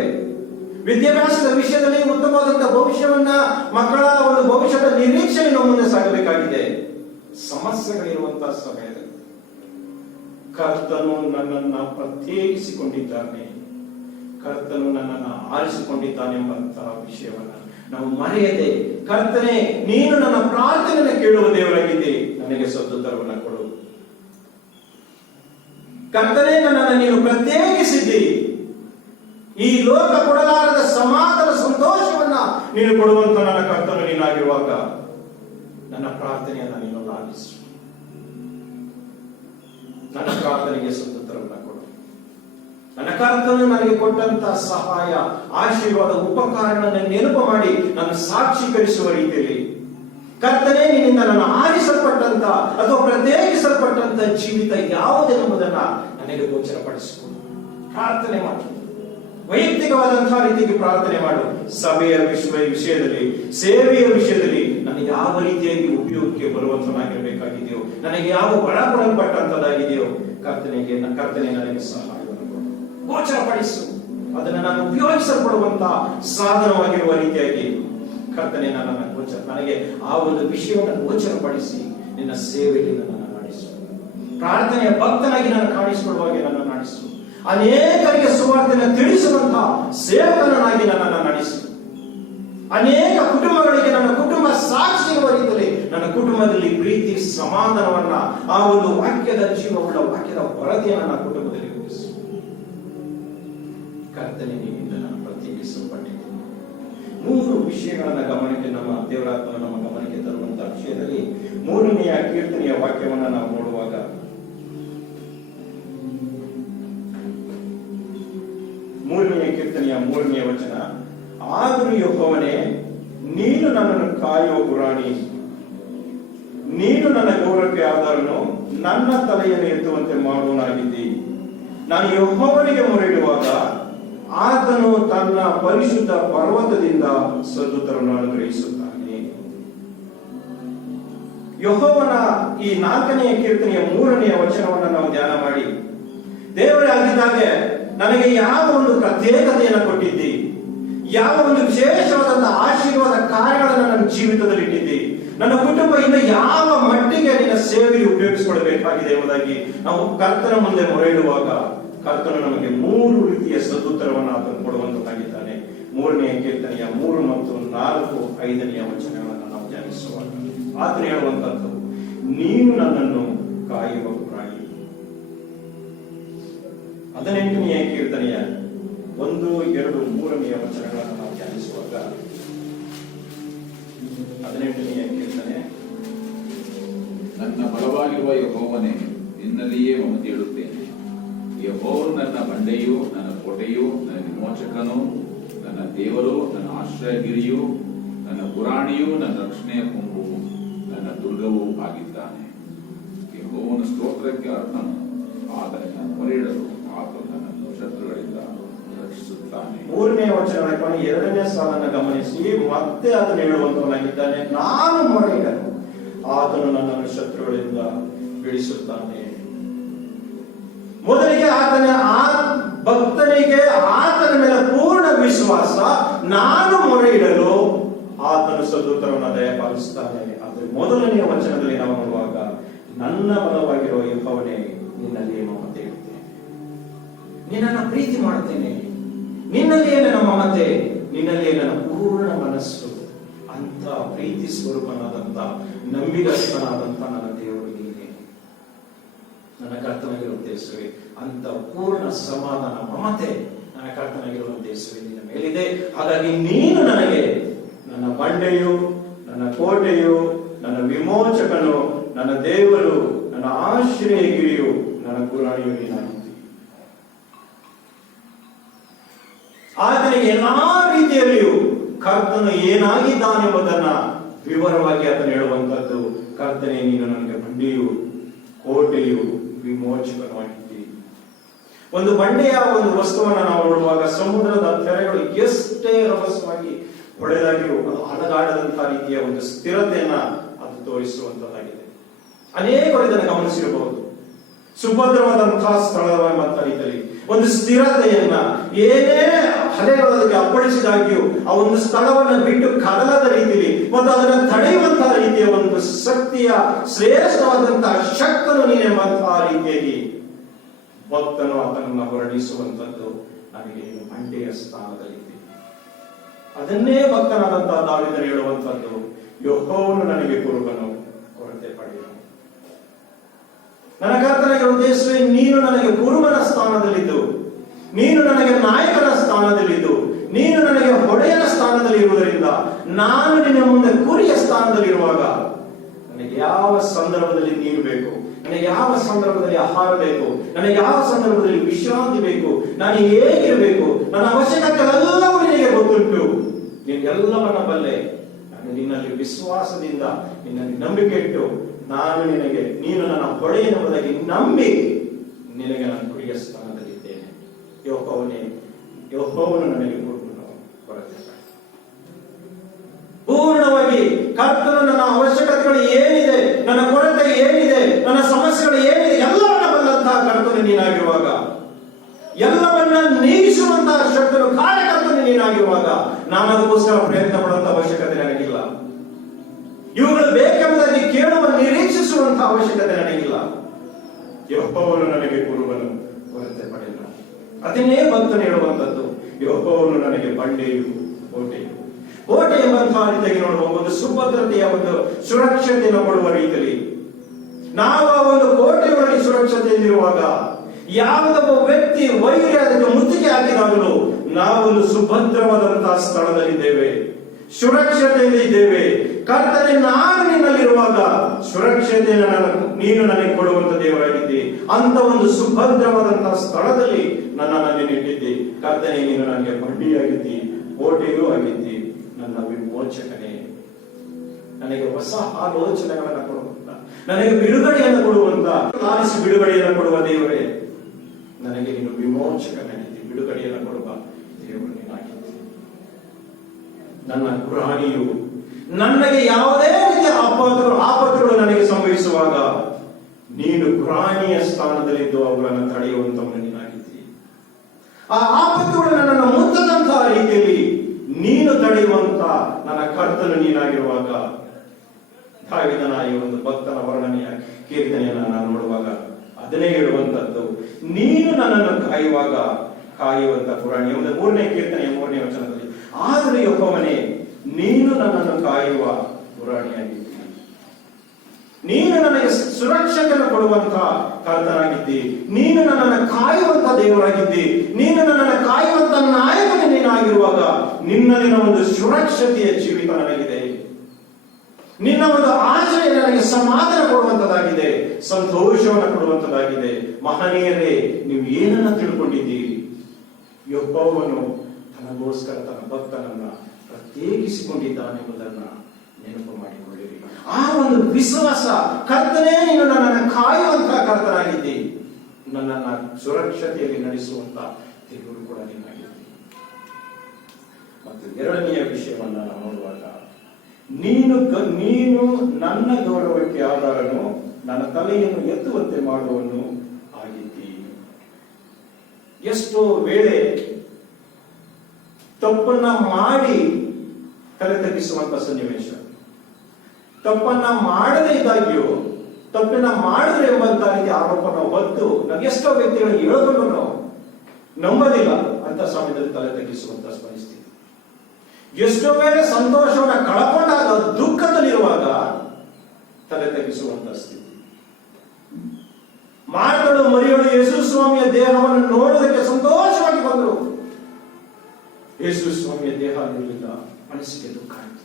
ವಿದ್ಯಾಭ್ಯಾಸದ ವಿಷಯದಲ್ಲಿ ಉತ್ತಮವಾದಂತಹ ಭವಿಷ್ಯವನ್ನ, ಮಕ್ಕಳ ಒಂದು ಭವಿಷ್ಯದ ನಿರೀಕ್ಷೆ ನಾವು ಮುಂದೆ ಸಾಗಬೇಕಾಗಿದೆ. ಸಮಸ್ಯೆಗಳಿರುವಂತಹ ಸಮಯದಲ್ಲಿ ಕರ್ತನು ನನ್ನನ್ನ ಪ್ರತ್ಯೇಕಿಸಿಕೊಂಡಿದ್ದಾನೆ, ಕರ್ತನು ನನ್ನನ್ನು ಆರಿಸಿಕೊಂಡಿದ್ದಾನೆಂಬಂತಹ ವಿಷಯವನ್ನ ನಾವು ಮರೆಯದೆ, ಕರ್ತನೆ, ನೀನು ನನ್ನ ಪ್ರಾರ್ಥನೆಯನ್ನು ಕೇಳುವ ದೇವರಾಗಿದ್ದೆ, ನನಗೆ ಸದ್ದುತ್ತರವನ್ನು ಕೊಡು. ಕರ್ತನೆ, ನನ್ನನ್ನು ನೀನು ಪ್ರತ್ಯೇಕಿಸಿದ್ದಿ, ಈ ಲೋಕ ಕೊಡಲಾರದ ಸಮಾಧಾನ ಸಂತೋಷವನ್ನ ನೀನು ಕೊಡುವಂತ ನನ್ನ ಕರ್ತನು ನೀನಾಗಿರುವಾಗ ನನ್ನ ಪ್ರಾರ್ಥನೆಯನ್ನ ನೀನು ಲಾಲಿಸು, ನನ್ನ ಪ್ರಾರ್ಥನೆಗೆ ಸದ್ದುತ್ತರವನ್ನು ಕೊಡು. ನನ್ನ ಕರ್ತನು ನನಗೆ ಕೊಟ್ಟಂತಹ ಸಹಾಯ, ಆಶೀರ್ವಾದ, ಉಪಕಾರಗಳನ್ನು ನೆನಪು ಮಾಡಿ ನಾನು ಸಾಕ್ಷೀಕರಿಸುವ ರೀತಿಯಲ್ಲಿ, ಕರ್ತನೆ, ನಿನ್ನಿಂದ ನಾನು ಆರಿಸಲ್ಪಟ್ಟಂತ ಅಥವಾ ಪ್ರತ್ಯೇಕಿಸಲ್ಪಟ್ಟಂತ ಜೀವಿತ ಯಾವುದೆಂಬುದನ್ನ ನನಗೆ ಗೋಚರಪಡಿಸಿಕೊಂಡು ಪ್ರಾರ್ಥನೆ ಮಾಡು. ವೈಯಕ್ತಿಕವಾದಂತಹ ರೀತಿಗೆ ಪ್ರಾರ್ಥನೆ ಮಾಡು. ಸಭೆಯ ವಿಷಯದಲ್ಲಿ, ಸೇವೆಯ ವಿಷಯದಲ್ಲಿ ನನಗೆ ಯಾವ ರೀತಿಯಾಗಿ ಉಪಯೋಗಕ್ಕೆ ಬರುವಂತನಾಗಿರ್ಬೇಕಾಗಿದೆಯೋ, ನನಗೆ ಯಾವ ಒಳಪಡಲ್ಪಟ್ಟಂತದಾಗಿದೆಯೋ, ಕರ್ತನೆ ನನಗೆ ಸಹಾಯವನ್ನು ಕೊಡು, ಗೋಚರಪಡಿಸು. ಅದನ್ನು ನಾನು ಉಪಯೋಗಿಸಲ್ಪಡುವಂತ ಸಾಧನವಾಗಿರುವ ರೀತಿಯಾಗಿ ಕರ್ತನೆ ನನಗೆ ಆ ಒಂದು ವಿಷಯವನ್ನು ಗೋಚರಪಡಿಸಿ ನಿನ್ನ ಸೇವೆಯಲ್ಲಿ ನನ್ನನ್ನು ನಡೆಸು. ಪ್ರಾರ್ಥನೆಯ ಭಕ್ತನಾಗಿ ನಾನು ಕಾಣಿಸಿಕೊಳ್ಳುವಾಗೆ ನನ್ನನ್ನು ನಡೆಸು. ಅನೇಕರಿಗೆ ಸುವಾರ್ತೆಯನ್ನು ತಿಳಿಸುವಂತಹ ಸೇವಕನಾಗಿ ನನ್ನನ್ನು ನಡೆಸು. ಅನೇಕ ಕುಟುಂಬಗಳಿಗೆ ನನ್ನ ಕುಟುಂಬ ಸಾಕ್ಷಿ ಇರುವ ರೀತಿಯಲ್ಲಿ ನನ್ನ ಕುಟುಂಬದಲ್ಲಿ ಪ್ರೀತಿ, ಸಮಾಧಾನವನ್ನ, ಆ ಒಂದು ವಾಕ್ಯದ ಜೀವವುಳ್ಳ ವಾಕ್ಯದ ವರದಿಯನ್ನು ನನ್ನ ಕುಟುಂಬದಲ್ಲಿ ರೂಪಿಸು. ಕರ್ತನೆ, ನಿನ್ನಿಂದ ನಾನು ಪ್ರತ್ಯೇಕಿಸಲ್ಪಟ್ಟಿದ್ದೇನೆ. 3 ವಿಷಯಗಳನ್ನ ಗಮನಕ್ಕೆ, ನಮ್ಮ ದೇವರಾತ್ಮ ನಮ್ಮ ಗಮನಕ್ಕೆ ತರುವಂತಹ ವಿಷಯದಲ್ಲಿ 3ನೆಯ ಕೀರ್ತನೆಯ ವಾಕ್ಯವನ್ನ ನಾವು ನೋಡುವಾಗ, ಕೀರ್ತನೆಯ 3ನೇ ವಚನ, ಆದರೂ ಯೆಹೋವನೇ, ನೀನು ನನ್ನನ್ನು ಕಾಯುವ ಗುರಾಣಿ, ನೀನು ನನ್ನ ಗೌರವಕ್ಕೆ ಆಧಾರನು, ನನ್ನ ತಲೆಯನ್ನು ಎತ್ತುವಂತೆ ಮಾಡುವನಾಗಿದ್ದಿ. ನಾನು ಯೆಹೋವನಿಗೆ ಮೊರೆಯಿಡುವಾಗ ಆತನು ತನ್ನ ಪರಿಶುದ್ಧ ಪರ್ವತದಿಂದ ಸದ್ದುತ್ತರವನ್ನು ಅನುಗ್ರಹಿಸುತ್ತಾನೆ. ಯೆಹೋವನ ಈ 4ನೆಯ ಕೀರ್ತನೆಯ 3ನೆಯ ವಚನವನ್ನು ನಾವು ಧ್ಯಾನ ಮಾಡಿ, ದೇವರೇ ಆಗಿದ್ದಾಗೆ ನನಗೆ ಯಾವ ಒಂದು ಪ್ರತ್ಯೇಕತೆಯನ್ನು ಕೊಟ್ಟಿದ್ದಿ, ಯಾವ ಒಂದು ವಿಶೇಷವಾದ ಆಶೀರ್ವಾದ ಕಾರ್ಯಗಳನ್ನು ನನ್ನ ಜೀವಿತದಲ್ಲಿ ಇಟ್ಟಿದ್ದಿ, ನನ್ನ ಕುಟುಂಬ ಇನ್ನು ಯಾವ ಮಟ್ಟಿಗೆ ನಿನ್ನ ಸೇವೆಗೆ ಉಪಯೋಗಿಸಿಕೊಳ್ಳಬೇಕಾಗಿದೆ ಎಂಬುದಾಗಿ ನಾವು ಕರ್ತನ ಮುಂದೆ ಮೊರೆಯಿಡುವಾಗ ಕರ್ತನು ನಮಗೆ 3 ರೀತಿಯ ಸದುತ್ತರವನ್ನು ಆತನು ಕೊಡುವಂತಾಗಿದ್ದಾನೆ. 3ನೇ ಕೀರ್ತನೆಯ 3 ಮತ್ತು 4, 5ನೆಯ ವಚನಗಳನ್ನು ನಾವು ಧ್ಯಾನಿಸುವಾಗ ಆತನು ಹೇಳುವಂತದ್ದು, ನೀನು ನನ್ನನ್ನು ಕಾಯುವ ಪ್ರಾಣಿ. 18ನೇ ಕೀರ್ತನೆಯ 1, 2, 3ನೆಯ ವಚನಗಳನ್ನು ನಾವು ಧ್ಯಾನಿಸುವಾಗ 18ನೇ ಕೀರ್ತನೆ, ನನ್ನ ಬಲವಾಗಿರುವ ಯೆಹೋವನೇ, ನಿನ್ನಲ್ಲಿಯೇ ಮಮತೆ ಇಡುತ್ತೇನೆ. ಯೆಹೋವನು ನನ್ನ ಬಂಡೆಯು, ನನ್ನ ಕೋಟೆಯು, ನನ್ನ ವಿಮೋಚಕನು, ನನ್ನ ದೇವರು, ನನ್ನ ಆಶ್ರಯಗಿರಿಯು, ನನ್ನ ಪುರಾಣಿಯು, ನನ್ನ ರಕ್ಷಣೆಯ ಕೊಂಬು, ನನ್ನ ದುರ್ಗವೂ ಆಗಿದ್ದಾನೆ. ಯೆಹೋವನ ಸ್ತೋತ್ರಕ್ಕೆ ಅರ್ಹನು. ಆತನಿಗೆ ಮೊರೆಯಿಡಲು ಆತನು ನನ್ನನ್ನು ಶತ್ರುಗಳಿಂದ ರಕ್ಷಿಸುತ್ತಾನೆ. 3ನೇ ವಚನದ ಕೊನೆ 2ನೇ ಸಾಲನ್ನು ಗಮನಿಸಿ ಮತ್ತೆ ಆತನು ಹೇಳುವಂತವನಾಗಿದ್ದಾನೆ, ನಾನು ಮೊರೆಯಿಡಲು ಆತನು ನನ್ನನ್ನು ಶತ್ರುಗಳಿಂದ ಬಿಡಿಸುತ್ತಾನೆ. ಮೊದಲಿಗೆ ಭಕ್ತನಿಗೆ ಆತನ ಮೇಲೆ ಪೂರ್ಣ ವಿಶ್ವಾಸ, ನಾನು ಮೊರೆಯಿಡಲು ಆತನು ಸದುತ್ತರವನ್ನು ದಯಪಾಲಿಸುತ್ತಾನೆ. ಆದರೆ ಮೊದಲನೆಯ ವಚನದಲ್ಲಿ ನಾವು ನೋಡುವಾಗ, ನನ್ನ ಬಲವಾಗಿರುವ ಯೆಹೋವನೇ ನಿನ್ನಲ್ಲಿಯೇ ಮಮತೆ ಇರುತ್ತೇನೆ, ನಿನ್ನನ್ನು ಪ್ರೀತಿ ಮಾಡುತ್ತೇನೆ, ನಿನ್ನಲ್ಲಿಯೇ ನನ್ನ ಮಮತೆ, ನಿನ್ನಲ್ಲಿಯೇ ನನ್ನ ಪೂರ್ಣ ಮನಸ್ಸು. ಅಂತ ಪ್ರೀತಿ ಸ್ವರೂಪನಾದಂತ ನಂಬಿಗಸ್ತನಾದಂತ ನನ್ನ ದೇವರು ನೀನೇ. ನನ್ನ ಕರ್ತನಾಗಿರುವ ದೇಶವೇ, ಅಂತ ಪೂರ್ಣ ಸಮಾಧಾನ ಮಮತೆ ನನ್ನ ಕರ್ತನಾಗಿರುವ ದೇಶವೇ ನಿನ್ನ ಮೇಲಿದೆ. ಹಾಗಾಗಿ ನೀನು ನನಗೆ ನನ್ನ ಬಂಡೆಯು, ನನ್ನ ಕೋಟೆಯು, ನನ್ನ ವಿಮೋಚಕನು, ನನ್ನ ದೇವರು, ನನ್ನ ಆಶ್ರಯಗಿರಿಯು, ನನ್ನ ಗುರಾಣಿಯು ನೀನಾಗಿದ್ದಿ. ಆತನಿಗೆ ಎಲ್ಲಾ ರೀತಿಯಲ್ಲಿಯೂ ಕರ್ತನು ಏನಾಗಿದ್ದಾನೆಂಬುದನ್ನ ವಿವರವಾಗಿ ಆತನು ಹೇಳುವಂತದ್ದು, ಕರ್ತನೆ ನೀನು ನನಗೆ ಬಂಡೆಯು, ಕೋಟೆಯು, ವಿಮೋಚಕನು ಆಗಿದ್ದಿ. ಒಂದು ಬಂಡೆಯ ಒಂದು ವಸ್ತುವನ್ನು ನಾವು ನೋಡುವಾಗ ಸಮುದ್ರದ ತೆರೆಗಳು ಎಷ್ಟೇ ರಭಸವಾಗಿ ಹೊಡೆದಾಗಿಯೂ ಅದು ಅಲಗಾಡದಂತಹ ರೀತಿಯ ಒಂದು ಸ್ಥಿರತೆಯನ್ನ ಅದು ತೋರಿಸುವಂತದ್ದಾಗಿದೆ. ಅನೇಕರು ಇದನ್ನು ಗಮನಿಸಿರಬಹುದು. ಸುಭದ್ರವಾದಂತಹ ಸ್ಥಳವೆಂಬಂತ ರೀತಿಯಲ್ಲಿ ಒಂದು ಸ್ಥಿರತೆಯನ್ನ, ಏನೇ ಅಲೆಗಳು ಅದಕ್ಕೆ ಅಪ್ಪಳಿಸಿದಾಗಿಯೂ ಆ ಒಂದು ಸ್ಥಳವನ್ನು ಬಿಟ್ಟು ಕದಲದ ರೀತಿಯಲ್ಲಿ ಮತ್ತು ಅದನ್ನು ತಡೆಯುವಂತಹ ರೀತಿಯ ಒಂದು ಶಕ್ತಿಯ ಶ್ರೇಷ್ಠವಾದಂತಹ ಶಕ್ತನು ನೀನೆಂಬಂತಹ ರೀತಿಯಾಗಿ ಭಕ್ತನು ಆತನನ್ನು ವರ್ಣಿಸುವಂತದ್ದು ನನಗೆ ನೀನು ಬಂಡೆಯ ಸ್ಥಾನದಲ್ಲಿ. ಅದನ್ನೇ ಭಕ್ತನಾದಂತಹ ದಾವೀದನು ಹೇಳುವಂತದ್ದು, ಯೆಹೋವನು ನನಗೆ ಕುರುಬನು, ಕೊರತೆ ಪಡೆಯನು. ನನ್ನ ಕರ್ತನಿಗೆ ಉದ್ದೇಶವೇ, ನೀನು ನನಗೆ ಕುರುಬನ ಸ್ಥಾನದಲ್ಲಿದ್ದು, ನೀನು ನನಗೆ ನಾಯಕನ ಸ್ಥಾನದಲ್ಲಿದ್ದು, ನೀನು ನನಗೆ ಹೊಡೆಯನ ಸ್ಥಾನದಲ್ಲಿ ಇರುವುದರಿಂದ ನಾನು ನಿನ್ನ ಮುಂದೆ ಕುರಿಯ ಸ್ಥಾನದಲ್ಲಿರುವಾಗ ನನಗೆ ಯಾವ ಸಂದರ್ಭದಲ್ಲಿ ನೀರು ಬೇಕು, ನನಗೆ ಯಾವ ಸಂದರ್ಭದಲ್ಲಿ ಆಹಾರ ಬೇಕು, ನನಗೆ ಯಾವ ಸಂದರ್ಭದಲ್ಲಿ ವಿಶ್ರಾಂತಿ ಬೇಕು, ನಾನು ಹೇಗಿರಬೇಕು, ನನ್ನ ಅವಶ್ಯಕತೆಗಳೆಲ್ಲವೂ ನಿನಗೆ ಗೊತ್ತುಂಟು. ನೀನೆಲ್ಲವನ್ನ ಬಲ್ಲೆ. ನಾನು ನಿನ್ನಲ್ಲಿ ವಿಶ್ವಾಸದಿಂದ ನಿನ್ನಲ್ಲಿ ನಂಬಿಕೆ ಇಟ್ಟು ನೀನು ನನ್ನ ಹೊಡೆಯೆಂಬುದಾಗಿ ನಂಬಿ ನಿನಗೆ ನಾನು ಕುರಿಯ ಸ್ಥಾನದಲ್ಲಿದ್ದೇನೆ. ಯೆಹೋವನು ನನಗೆ ಕೊರತೆ ಪೂರ್ಣವಾಗಿ ಕರ್ತನು ನನ್ನ ಅವಶ್ಯಕತೆಗಳು ಏನಿದೆ, ನನ್ನ ಕೊರತೆ ಏನಿದೆ, ನನ್ನ ಸಮಸ್ಯೆಗಳು ಏನಿದೆ, ಎಲ್ಲವನ್ನ ಬಲ್ಲಂತಹ ಕರ್ತನು ನೀನಾಗಿರುವಾಗ, ಎಲ್ಲವನ್ನ ನೀಗಿಸುವಂತಹ ಶಕ್ತನು ಕಾರ್ಯಕರ್ತನು ನೀನಾಗಿರುವಾಗ ನಾನು ಅದಕ್ಕೋಸ್ಕರ ಪ್ರಯತ್ನ ಪಡುವಂತಹ ಅವಶ್ಯಕತೆ ನನಗಿಲ್ಲ. ಇವುಗಳು ಬೇಕೆಂಬುದಾಗಿ ಕೇಳುವ ನಿರೀಕ್ಷಿಸುವಂತಹ ಅವಶ್ಯಕತೆ ನನಗಿಲ್ಲ. ಯೆಹೋವನು ನನಗೆ ಕುರುಬನು, ಕೊರತೆ ಪಡೆಯಲ್ಲ. ಅದನ್ನೇ ಭಕ್ತನು ಹೇಳುವಂತದ್ದು, ಯೆಹೋವನು ನನಗೆ ಬಂಡೆಯು, ಕೋಟೆಯು. ಕೋಟೆ ಎಂಬಂತಹ ರೀತಿಯಾಗಿ ನೋಡುವ ಒಂದು ಸುಭದ್ರತೆಯ ಒಂದು ಸುರಕ್ಷತೆಯನ್ನು ಕೊಡುವ ರೀತಿಯಲ್ಲಿ, ನಾವು ಆ ಒಂದು ಕೋಟೆಯೊಳಗೆ ಸುರಕ್ಷತೆಯಲ್ಲಿರುವಾಗ ಯಾವುದೊಬ್ಬ ವ್ಯಕ್ತಿ ವೈರಿ ಅದಕ್ಕೆ ಮುತ್ತಿಗೆ ಹಾಕಿದಾಗಲೂ ನಾವೊಂದು ಸುಭದ್ರವಾದಂತಹ ಸ್ಥಳದಲ್ಲಿದ್ದೇವೆ, ಸುರಕ್ಷತೆಯಲ್ಲಿದ್ದೇವೆ. ಕರ್ತನೆ, ನಾನು ನಿನ್ನಲ್ಲಿರುವಾಗ ಸುರಕ್ಷತೆಯನ್ನು ನೀನು ನನಗೆ ಕೊಡುವಂತ ದೇವರಾಗಿದ್ದಿ. ಅಂತ ಒಂದು ಸುಭದ್ರವಾದಂತಹ ಸ್ಥಳದಲ್ಲಿ ನನ್ನನ್ನು ನೀನು ಇಟ್ಟಿದ್ದಿ. ಕರ್ತನೆ, ನೀನು ನನಗೆ ಬಂಡಿಯಾಗಿದ್ದಿ, ಕೋಟೆಯೂ ಆಗಿದ್ದಿ, ನನ್ನ ವಿಮೋಚಕನೇ. ನನಗೆ ಹೊಸ ಆಲೋಚನೆಗಳನ್ನು ಕೊಡುವಂತ, ನನಗೆ ಬಿಡುಗಡೆಯನ್ನು ಕೊಡುವಂತ, ಆಲಿಸಿ ಬಿಡುಗಡೆಯನ್ನು ಕೊಡುವ ದೇವರೇ, ನನಗೆ ನೀನು ವಿಮೋಚಕನಾಗಿದ್ದಿ, ಬಿಡುಗಡೆಯನ್ನು ಕೊಡುವ ದೇವರು ನೀನಾಗಿದ್ದಿ. ನನ್ನ ಗುರಾಣಿಯು, ನನಗೆ ಯಾವುದೇ ರೀತಿಯ ಆಪತ್ತುಗಳು ನನಗೆ ಸಂಭವಿಸುವಾಗ ನೀನು ಗುರಾಣಿಯ ಸ್ಥಾನದಲ್ಲಿದ್ದು ಅವುಗಳನ್ನು ತಡೆಯುವಂತವನು ನೀನಾಗಿದ್ದಿ. ಆ ಆಪತ್ತುಗಳು ನನ್ನನ್ನು ಮುತ್ತದಂತಹ ರೀತಿಯಲ್ಲಿ ನೀನು ತಡೆಯುವಂತ ನನ್ನ ಕರ್ತನು ನೀನಾಗಿರುವಾಗ, ದಾವೀದನ ಈ ಒಂದು ಭಕ್ತನ ವರ್ಣನೆಯ ಕೀರ್ತನೆಯನ್ನು ನಾನು ನೋಡುವಾಗ ಅದನ್ನೇ ಹೇಳುವಂತದ್ದು, ನೀನು ನನ್ನನ್ನು ಕಾಯುವಂತ ಗುರಾಣಿ. 3ನೇ ಕೀರ್ತನೆಯ 3ನೇ ವಚನದಲ್ಲಿ, ಆದರೂ ಯೆಹೋವನೇ, ನೀನು ನನ್ನನ್ನು ಕಾಯುವ ಗುರಾಣಿಯಾಗಿದ್ದಿ, ನೀನು ನನಗೆ ಸುರಕ್ಷತೆಯನ್ನು ಕೊಡುವಂತ ಕರ್ತನಾಗಿದ್ದಿ, ನೀನು ನನ್ನನ್ನು ಕಾಯುವಂತ ದೇವರಾಗಿದ್ದಿ, ನೀನು ನನ್ನನ್ನು ಕಾಯುವಂತ ನಾಯಕನೇ ನೀನಾಗಿರುವಾಗ ನಿನ್ನಲ್ಲಿನ ಒಂದು ಸುರಕ್ಷತೆಯ ಜೀವಿತ ನನಗಿದೆ. ನಿನ್ನ ಒಂದು ಆಶ್ರಯ ನನಗೆ ಸಮಾಧಾನ ಕೊಡುವಂತದಾಗಿದೆ, ಸಂತೋಷವನ್ನು ಕೊಡುವಂತದಾಗಿದೆ. ಮಹನೀಯರೇ, ನೀವು ಏನನ್ನ ತಿಳ್ಕೊಂಡಿದ್ದೀರಿ? ಯೆಹೋವನು ತನಗೋಸ್ಕರ ತನ್ನ ಭಕ್ತನನ್ನ ಪ್ರತ್ಯೇಕಿಸಿಕೊಂಡಿದ್ದಾನೆಂಬುದನ್ನ ನೆನಪು ಮಾಡಿಕೊಳ್ಳಿರಿ. ಆ ಒಂದು ವಿಶ್ವಾಸ, ಕರ್ತನೇ ನೀನು ನನ್ನನ್ನು ಕಾಯುವಂತಹ ಕರ್ತನಾಗಿದ್ದಿ, ನನ್ನನ್ನ ಸುರಕ್ಷತೆಯಲ್ಲಿ ನಡೆಸುವಂತ ದೇವರು ಕೂಡ ನೀನಾಗಿದ್ದಿ. ಮತ್ತು ಎರಡನೆಯ ವಿಷಯವನ್ನ ನಾವು ನೋಡುವಾಗ, ನೀನು ನನ್ನ ಗೌರವಕ್ಕೆ ಆಧಾರನು, ನನ್ನ ತಲೆಯನ್ನು ಎತ್ತುವಂತೆ ಮಾಡುವನು ಆಗಿದ್ದಿ. ಎಷ್ಟೋ ವೇಳೆ ತಪ್ಪನ್ನ ಮಾಡಿ ತಲೆ ತಗ್ಗಿಸುವಂತ ಸನ್ನಿವೇಶ, ತಪ್ಪನ್ನ ಮಾಡದೇ ಇದ್ದಾಗ್ಯೂ ತಪ್ಪನ್ನ ಮಾಡಿದ್ರೆ ಎಂಬಂತ ರೀತಿ ಆರೋಪನ ಹೊತ್ತು ನಾವು ಎಷ್ಟೋ ವ್ಯಕ್ತಿಗಳು ಹೇಳೋದನ್ನು ನಾವು ನಂಬೋದಿಲ್ಲ ಅಂತ ಸಮಯದಲ್ಲಿ ತಲೆ ತಗ್ಗಿಸುವಂತ ಪರಿಸ್ಥಿತಿ. ಎಷ್ಟೋ ವೇಳೆ ಸಂತೋಷವನ್ನ ಕಳಕೊಂಡಾಗ, ದುಃಖದಲ್ಲಿರುವಾಗ ತಲೆ ತಗ್ಗಿಸುವಂತ ಸ್ಥಿತಿ. ಮಾರ್ಗಳು ಮರಿಯಳು ಯೇಸು ಸ್ವಾಮಿಯ ದೇಹವನ್ನು ನೋಡುವುದಕ್ಕೆ ಸಂತೋಷವಾಗಿ ಬಂದರು. ಯೇಸು ಸ್ವಾಮಿಯ ದೇಹ ಇರಲಿಲ್ಲ, ಮನಸ್ಸಿಗೆ ದುಃಖ ಆಯಿತು.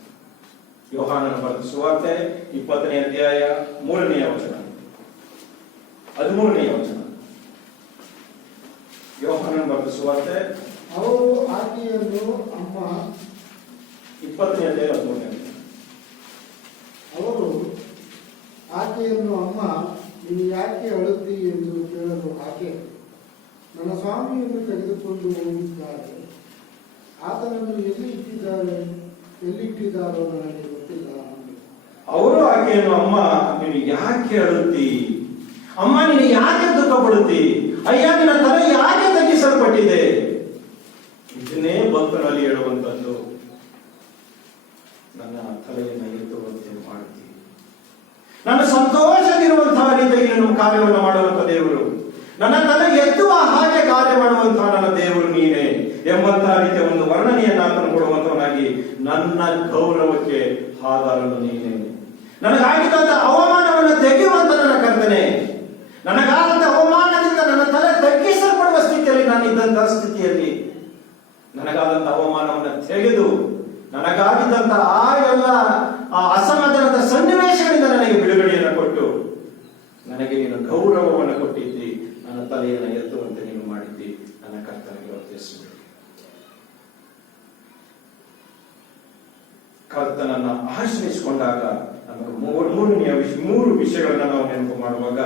ಯೋಹಾನನ ಬರೆದ ಸುವಾರ್ತೆ 20ನೇ ಅಧ್ಯಾಯ 3ನೇ ವಚನ, 13ನೇ ವಚನ. ಯೋಹಾನನ ಬರೆದ ಸುವಾರ್ತೆ ಅವರು ಆಕೆಯನ್ನು ಅಮ್ಮ 20ನೇ ಅಧ್ಯಾಯ 13ನೇ ವಚನ. ಅವರು ಆಕೆಯನ್ನು ಅಮ್ಮ ನೀನು ಯಾಕೆ ಅಳುತ್ತಿ ಎಂದು ಕೇಳಲು ಆಕೆ, ನನ್ನ ಸ್ವಾಮಿಯನ್ನು ತೆಗೆದುಕೊಂಡು ಹೋಗಿದ್ದಾರೆ, ಆತನನ್ನು ಎಲ್ಲಿಟ್ಟಿದ್ದಾರೋ ನನಗೆ ಗೊತ್ತಿಲ್ಲ. ಅವರು ಆಕೆಯನ್ನು ಅಮ್ಮ ನೀನು ಯಾಕೆ ಅಳುತ್ತಿ, ಅಮ್ಮ ನೀನು ಯಾಕೆ ದುಃಖ ಪಡುತ್ತಿ, ಅಯ್ಯ ನಿನ್ನ ತಲೆ ಯಾಕೆ ತಗ್ಗಿಸಲ್ಪಟ್ಟಿದೆ. ಇದನ್ನೇ ಭಕ್ತರಲ್ಲಿ ಹೇಳುವಂತದ್ದು, ನನ್ನ ತಲೆಯನ್ನು ಎತ್ತುವಂತೆ ಮಾಡುತ್ತಿ, ನನ್ನ ಸಂತೋಷವಿರುವಂತಹ ರೀತಿಯಲ್ಲಿ ನನ್ನ ಕಾರ್ಯವನ್ನು ಮಾಡುವಂತ ದೇವರು, ನನ್ನ ತಲೆ ಎತ್ತುವ ಹಾಗೆ ಕಾರ್ಯ ಮಾಡುವಂತಹ ನನ್ನ ದೇವರು ನೀನೇ ಎಂಬಂತಹ ರೀತಿಯ ಒಂದು ವರ್ಣನೆಯನ್ನು ಆತನು ಕೊಡುವಂತವನಾಗಿ, ನನ್ನ ಗೌರವಕ್ಕೆ ಆಧಾರನು ನೀನೇ, ನನಗಾಗಿದ್ದಂತ ಅವಮಾನವನ್ನು ತೆಗೆಯುವಂತ ನನ್ನ ಕರ್ತನೆ, ನನಗಾದಂತ ಅವಮಾನದಿಂದ ನನ್ನ ತಲೆ ತಗ್ಗಿಸಲ್ಪಡುವ ಸ್ಥಿತಿಯಲ್ಲಿ ನಾನಿದ್ದಂತಹ ಸ್ಥಿತಿಯಲ್ಲಿ ನನಗಾದಂತ ಅವಮಾನವನ್ನು ತೆಗೆದು, ನನಗಾಗಿದ್ದಂತ ಆ ಎಲ್ಲ ಅಸಮಾಧಾನದ ಸನ್ನಿವೇಶಗಳಿಂದ ನನಗೆ ಬಿಡುಗಡೆಯನ್ನು ಕೊಟ್ಟು, ನನಗೆ ನೀನು ಗೌರವವನ್ನು ಕೊಟ್ಟಿದ್ದಿ, ನನ್ನ ತಲೆಯನ್ನು ಎತ್ತುವಂತೆ ನೀನು ಮಾಡಿದ್ದಿ. ನನ್ನ ಕರ್ತನಿಗೆ ವರ್ತಿಸಬೇಕು. ಕರ್ತನನ್ನ ಆಶ್ರಯಿಸಿಕೊಂಡಾಗ ನಮಗೆ ಮೂರು ವಿಷಯಗಳನ್ನ ನಾವು ನೆನಪು ಮಾಡುವಾಗ,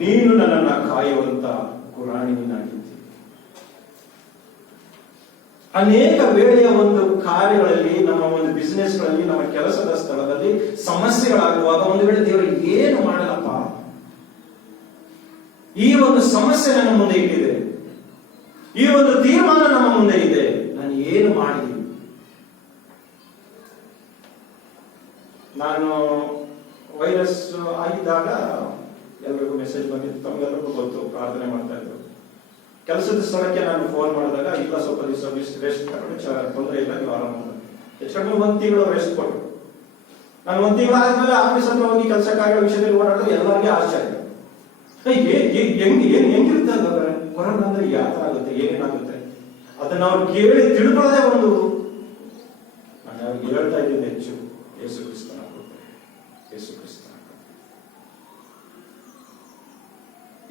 ನೀನು ನನ್ನನ್ನ ಕಾಯುವಂತ ಗುರಾಣಿ ನೀನಾಗಿದ್ದಿ. ಅನೇಕ ವೇಳೆಯ ಒಂದು ಕಾರ್ಯಗಳಲ್ಲಿ, ನಮ್ಮ ಒಂದು ಬಿಸಿನೆಸ್ ಗಳಲ್ಲಿ, ನಮ್ಮ ಕೆಲಸದ ಸ್ಥಳದಲ್ಲಿ ಸಮಸ್ಯೆಗಳಾಗುವಾಗ ಒಂದು ವೇಳೆ ದೇವರು ಏನು ಮಾಡಲಪ್ಪ, ಈ ಒಂದು ಸಮಸ್ಯೆ ನನ್ನ ಮುಂದೆ ಇಟ್ಟಿದೆ, ಈ ಒಂದು ತೀರ್ಮಾನ ನಮ್ಮ ಮುಂದೆ ಇದೆ, ನಾನು ಏನು ಮಾಡಿದ್ದೀನಿ. ನಾನು ವೈರಸ್ ಆಗಿದ್ದಾಗ ಎಲ್ರಿಗೂ ಮೆಸೇಜ್ ಬಂದಿತ್ತು, ತಮ್ಗೆಲ್ಲರಿಗೂ ಗೊತ್ತು, ಪ್ರಾರ್ಥನೆ ಮಾಡ್ತಾ ಇದ್ರು. ಕೆಲಸದ ಸ್ಥಳಕ್ಕೆ ನಾನು ಫೋನ್ ಮಾಡಿದಾಗ, ಇಲ್ಲ ಸ್ವಲ್ಪ ದಿವಸ ರೆಸ್ಟ್ ತಗೊಂಡು ತೊಂದರೆ ಇಲ್ಲ, ನೀವು ಆರಾಮ, ಹೆಚ್ಚು 1 ತಿಂಗಳು ರೆಸ್ಟ್ ಕೊಟ್ಟು, ನಾನು 1 ತಿಂಗಳು ಆದ್ಮೇಲೆ ಆಫೀಸ್ ಹತ್ರ ಹೋಗಿ ಕೆಲಸ ಕಾರ್ಯ ವಿಷಯದಲ್ಲಿ ಓಡಾಡಿದ್ರೆ ಎಲ್ಲರಿಗೆ ಆಶ್ಚರ್ಯ, ಹೆಂಗಿರುತ್ತೆ ಹಾಗಾದ್ರೆ ಕೊರೋನಾ ಅಂದ್ರೆ ಯಾವ ತರ ಆಗುತ್ತೆ, ಏನೇನಾಗುತ್ತೆ ಅದನ್ನ ಅವ್ರು ಕೇಳಿ ತಿಳ್ಕೊಳ್ಳೋದೇ ಒಂದು. ನಾನು ಅವ್ರಿಗೆ ಹೇಳ್ತಾ ಇದ್ದೀನಿ, ಹೆಚ್ಚು ಯೇಸು ಕ್ರಿಸ್ತನ ಕೃಪೆ, ಯೇಸು ಕ್ರಿಸ್ತನ ಕೃಪೆ.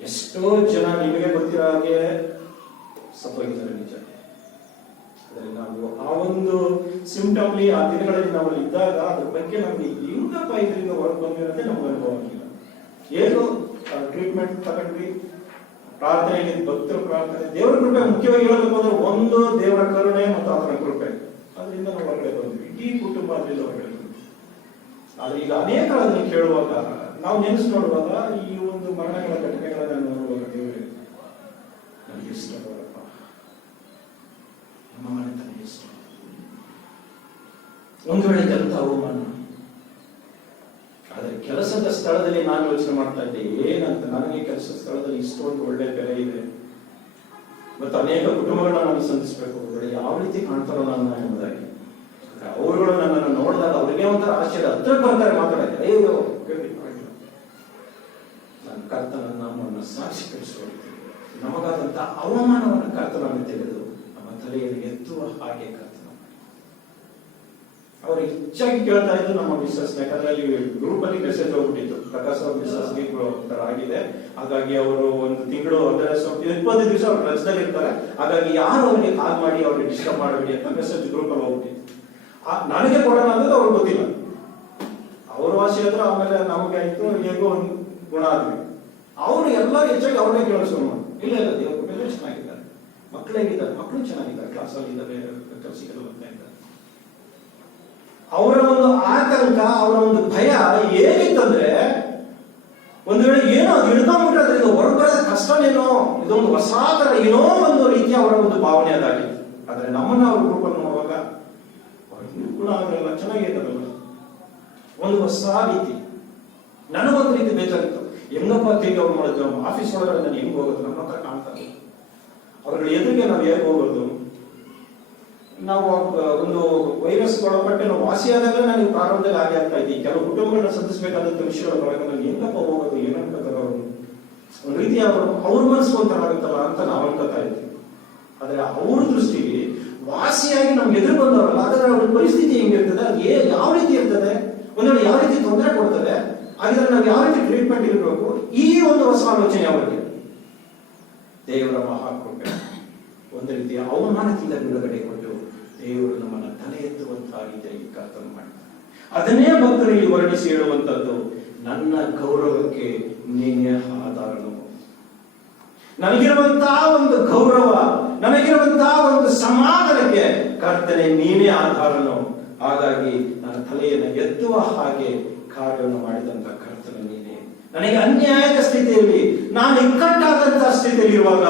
ಎಷ್ಟೋ ಜನ ನಿಮಗೆ ಗೊತ್ತಿರೋ ಹಾಗೆ ಸತ್ತೋಗಿದ್ದಾರೆ, ನಿಜ. ಅದರಲ್ಲಿ ನಾವು ಆ ಒಂದು ಸಿಂಪ್ಟಮ್ಲಿ ಆ ದಿನಗಳಲ್ಲಿ ನಾವು ಇದ್ದಾಗ ಅದ್ರ ಬಗ್ಗೆ ನಮ್ಗೆ ಹೆಂಗಪ್ಪ ಇದರಿಂದ ಹೊರಗೆ ಬಂದಿರೋದೇ ನಮ್ಗೆ ಅನುಭವ ಆಗಿಲ್ಲ. ಏನು ಟ್ರೀಟ್ಮೆಂಟ್ ತಗೊಂಡ್ವಿ, ಪ್ರಾರ್ಥನೆಯಲ್ಲಿ ಭಕ್ತರ ಪ್ರಾರ್ಥನೆ, ದೇವರ ಕೃಪೆ. ಮುಖ್ಯವಾಗಿ ಹೇಳಬೇಕು ಅಂದ್ರೆ ಒಂದು ದೇವರ ಕರುಣೆ ಮತ್ತು ಆತನ ಕೃಪೆ, ಅದರಿಂದ ನಾವು ಹೊರಗಡೆ ಬಂದ್ವಿ. ಇಡೀ ಕುಟುಂಬ ಅದರಿಂದ ಹೊರಗಡೆ ಬಂದ್ವಿ. ಆದ್ರೆ ಈಗ ಅನೇಕ ಅದನ್ನು ಕೇಳುವಾಗ, ನಾವು ನೆನೆಸಿ ನೋಡುವಾಗ, ಈ ಒಂದು ಮರಣಗಳ ಘಟನೆಗಳನ್ನ ನೋಡುವಾಗ, ದೇವರೇ ನನಗೆ ಇಷ್ಟ ಬರಪ್ಪ, ನಮ್ಮ ಮನೆತನ ಇಷ್ಟ. ಒಂದು ವೇಳೆ ಎಂತ ಅವಮಾನ, ಆದರೆ ಕೆಲಸದ ಸ್ಥಳದಲ್ಲಿ ನಾನು ಯೋಚನೆ ಮಾಡ್ತಾ ಇದ್ದೆ, ಏನಂತ ನನಗೆ ಕೆಲಸದ ಸ್ಥಳದಲ್ಲಿ ಇಷ್ಟೊಂದು ಒಳ್ಳೆ ಬೆಲೆ ಇದೆ, ಮತ್ತು ಅನೇಕ ಕುಟುಂಬಗಳನ್ನ ನಾನು ಸಂಧಿಸಬೇಕು, ಯಾವ ರೀತಿ ಕಾಣ್ತಾರೋ ನಾನು ಎಂಬುದಾಗಿ. ಅವರುಗಳು ನನ್ನನ್ನು ನೋಡಿದಾಗ ಅವರಿಗೆ ಒಂಥರ ಆಶ್ಚರ್ಯ, ಹತ್ರ ಬರ್ತಾರೆ ಮಾತಾಡಕ್ಕೆ, ಅಯ್ಯೋ ನಾನು ಕರ್ತನ ನಮ್ಮನ್ನು ಸಾಕ್ಷೀಕರಿಸುವಂತೆ ನಮಗಾದಂತಹ ಅವಮಾನವನ್ನು ಕರ್ತನನ್ನು ತೆಗೆದು ನಮ್ಮ ತಲೆಯನ್ನು ಎತ್ತುವ ಹಾಗೆ ಕರ್ತನ. ಅವರು ಹೆಚ್ಚಾಗಿ ಕೇಳ್ತಾ ಇದ್ದು ನಮ್ಮ ಮಿಸ್ಸಸ್, ಯಾಕಂದ್ರೆ ಅಲ್ಲಿ ಗ್ರೂಪ್ ಅಲ್ಲಿ ಮೆಸೇಜ್ ಹೋಗ್ಬಿಟ್ಟಿತ್ತು, ಪ್ರಕಾಶ್ ಅವ್ರ ಮಿಸ್ಸಸ್ ತರ ಆಗಿದೆ, ಹಾಗಾಗಿ ಅವರು ಒಂದು ತಿಂಗಳು 20 ದಿವಸ ಅವ್ರು ರಜದಲ್ಲಿ ಇರ್ತಾರೆ, ಹಾಗಾಗಿ ಯಾರು ಅವರಿಗೆ ಕಾಲ್ ಮಾಡಿ ಅವ್ರಿಗೆ ಡಿಸ್ಟರ್ಬ್ ಮಾಡಬೇಡಿ ಅಂತ ಮೆಸೇಜ್ ಗ್ರೂಪ್ ಅಲ್ಲಿ ಹೋಗ್ಬಿಟ್ಟಿತ್ತು. ನನಗೆ ಕೊಡೋಣ ಅನ್ನೋದು ಅವ್ರಿಗೆ ಗೊತ್ತಿಲ್ಲ, ಅವ್ರ ವಾಸಿ ಆದ್ರೆ ಆಮೇಲೆ ನಮಗೆ ಆಯ್ತು, ಹೇಗೋ ಒಂದು ಗುಣ ಆದ್ವಿ. ಅವ್ರು ಎಲ್ಲ ಹೆಚ್ಚಾಗಿ ಅವ್ರನ್ನೇ ಕೇಳಿಸೋಣ. ಇಲ್ಲ ಇಲ್ಲ, ದೇವ್ರ ಮೇಲೆ ಚೆನ್ನಾಗಿದ್ದಾರೆ, ಮಕ್ಕಳು ಹೇಗಿದ್ದಾರೆ, ಮಕ್ಕಳು ಚೆನ್ನಾಗಿದ್ದಾರೆ, ಕ್ಲಾಸಲ್ಲಿ ಇದ್ದಾರೆ, ಕೆಲಸಕ್ಕೆಲ್ಲ ಬರ್ತಾ ಇದ್ದಾರೆ. ಅವರ ಒಂದು ಆತಂಕ, ಅವರ ಒಂದು ಭಯ ಏನಿತ್ತಂದ್ರೆ, ಒಂದು ವೇಳೆ ಏನೋ ಅದು ಹಿಡ್ಕೊಂಡ್ಬಿಟ್ರೆ ಅದರಿಂದ ಹೊರಬರೋದ ಕಷ್ಟನೇನೋ, ಇದೊಂದು ಹೊಸ ತರ ಏನೋ ಒಂದು ರೀತಿಯ ಅವರ ಒಂದು ಭಾವನೆ ಅದಾಗಿತ್ತು. ಆದ್ರೆ ನಮ್ಮನ್ನ ಅವ್ರ ಗ್ರೂಪನ್ನು ನೋಡುವಾಗ ಕೂಡ ಅವರೆಲ್ಲ ಚೆನ್ನಾಗಿದ್ದಾರಲ್ಲ, ಒಂದು ಹೊಸ ರೀತಿ. ನನಗೊಂದು ರೀತಿ ಬೇಜಾರಿತ್ತು, ಹೆಂಗಪ್ಪ ಹೇಗೆ ಅವ್ರು ಮಾಡಿದ್ರು, ಆಫೀಸ್ ಒಳಗಡೆ ನಾನು ಹೆಂಗ್ ಹೋಗೋದು, ನಮ್ಮ ಹತ್ರ ಕಾಣ್ತಾರೆ, ಅವ್ರ ಎದುರಿಗೆ ನಾವು ಹೇಗೆ ಹೋಗೋದು. ನಾವು ಒಂದು ವೈರಸ್ ಒಳಪಟ್ಟೆ ನಾವು ವಾಸಿಯಾದಾಗ ನನಗೆ ಪ್ರಾರಂಭದಲ್ಲಿ ಹಾಗೆ ಆಗ್ತಾ ಇದ್ದೀವಿ. ಕೆಲವು ಕುಟುಂಬಗಳನ್ನ ಸಲ್ಲಿಸಬೇಕಾದಂತ ವಿಷಯಗಳ ಬರೋದು, ನನಗೆ ಹೆಂಗಪ್ಪ ಹೋಗೋದು, ಏನಂತಾರೆ ಅವರು, ಒಂದು ರೀತಿ ಅವ್ರ ಮನಸ್ಸು ಒಂಥರ ಆಗುತ್ತಲ್ಲ ಅಂತ ನಾವು ಅನ್ಕೋತಾ ಇದ್ವಿ. ಆದ್ರೆ ಅವ್ರ ದೃಷ್ಟಿಗೆ ವಾಸಿಯಾಗಿ ನಮ್ಗೆ ಎದುರು ಬಂದವರಲ್ಲ, ಆದ್ರೆ ಅವ್ರ ಪರಿಸ್ಥಿತಿ ಹೆಂಗಿರ್ತದೆ, ಅದು ಯಾವ ರೀತಿ ಇರ್ತದೆ, ಒಂದೊಂದು ಯಾವ ರೀತಿ ತೊಂದರೆ ಕೊಡ್ತದೆ, ಹಾಗಿದ್ರೆ ನಾವು ಯಾವ ರೀತಿ ಟ್ರೀಟ್ಮೆಂಟ್ ಇರಬೇಕು, ಈ ಒಂದು ಹೊಸ ಆಲೋಚನೆ ಅವರಿಗೆ. ದೇವರ ಮಹಾಕೃಪೆ ಒಂದು ರೀತಿಯ ಅವಮಾನದಿಂದ ಬಿಡುಗಡೆ ಕೊಟ್ಟು ದೇವರು ನಮ್ಮನ್ನ ತಲೆ ಎತ್ತುವಂತಹ ರೀತಿಯಾಗಿ ಕರ್ತವ್ಯ ಮಾಡ್ತಾರೆ. ಅದನ್ನೇ ಭಕ್ತರಲ್ಲಿ ವರ್ಣಿಸಿ ಹೇಳುವಂತದ್ದು, ನನ್ನ ಗೌರವಕ್ಕೆ ನೀನೇ ಆಧಾರನು. ನನಗಿರುವಂತಹ ಒಂದು ಗೌರವ, ನನಗಿರುವಂತಹ ಒಂದು ಸಮಾಧಾನಕ್ಕೆ ಕರ್ತನೆ ನೀನೇ ಆಧಾರನು. ಹಾಗಾಗಿ ನನ್ನ ತಲೆಯನ್ನು ಎತ್ತುವ ಹಾಗೆ ಕಾರ್ಯವನ್ನು ಮಾಡಿದಂತ ಕರ್ತನ ನೀನೇ. ನನಗೆ ಅನ್ಯಾಯದ ಸ್ಥಿತಿಯಲ್ಲಿ, ನಾನು ಇಕ್ಕಟ್ಟಾದಂತಹ ಸ್ಥಿತಿಯಲ್ಲಿ ಇರುವಾಗ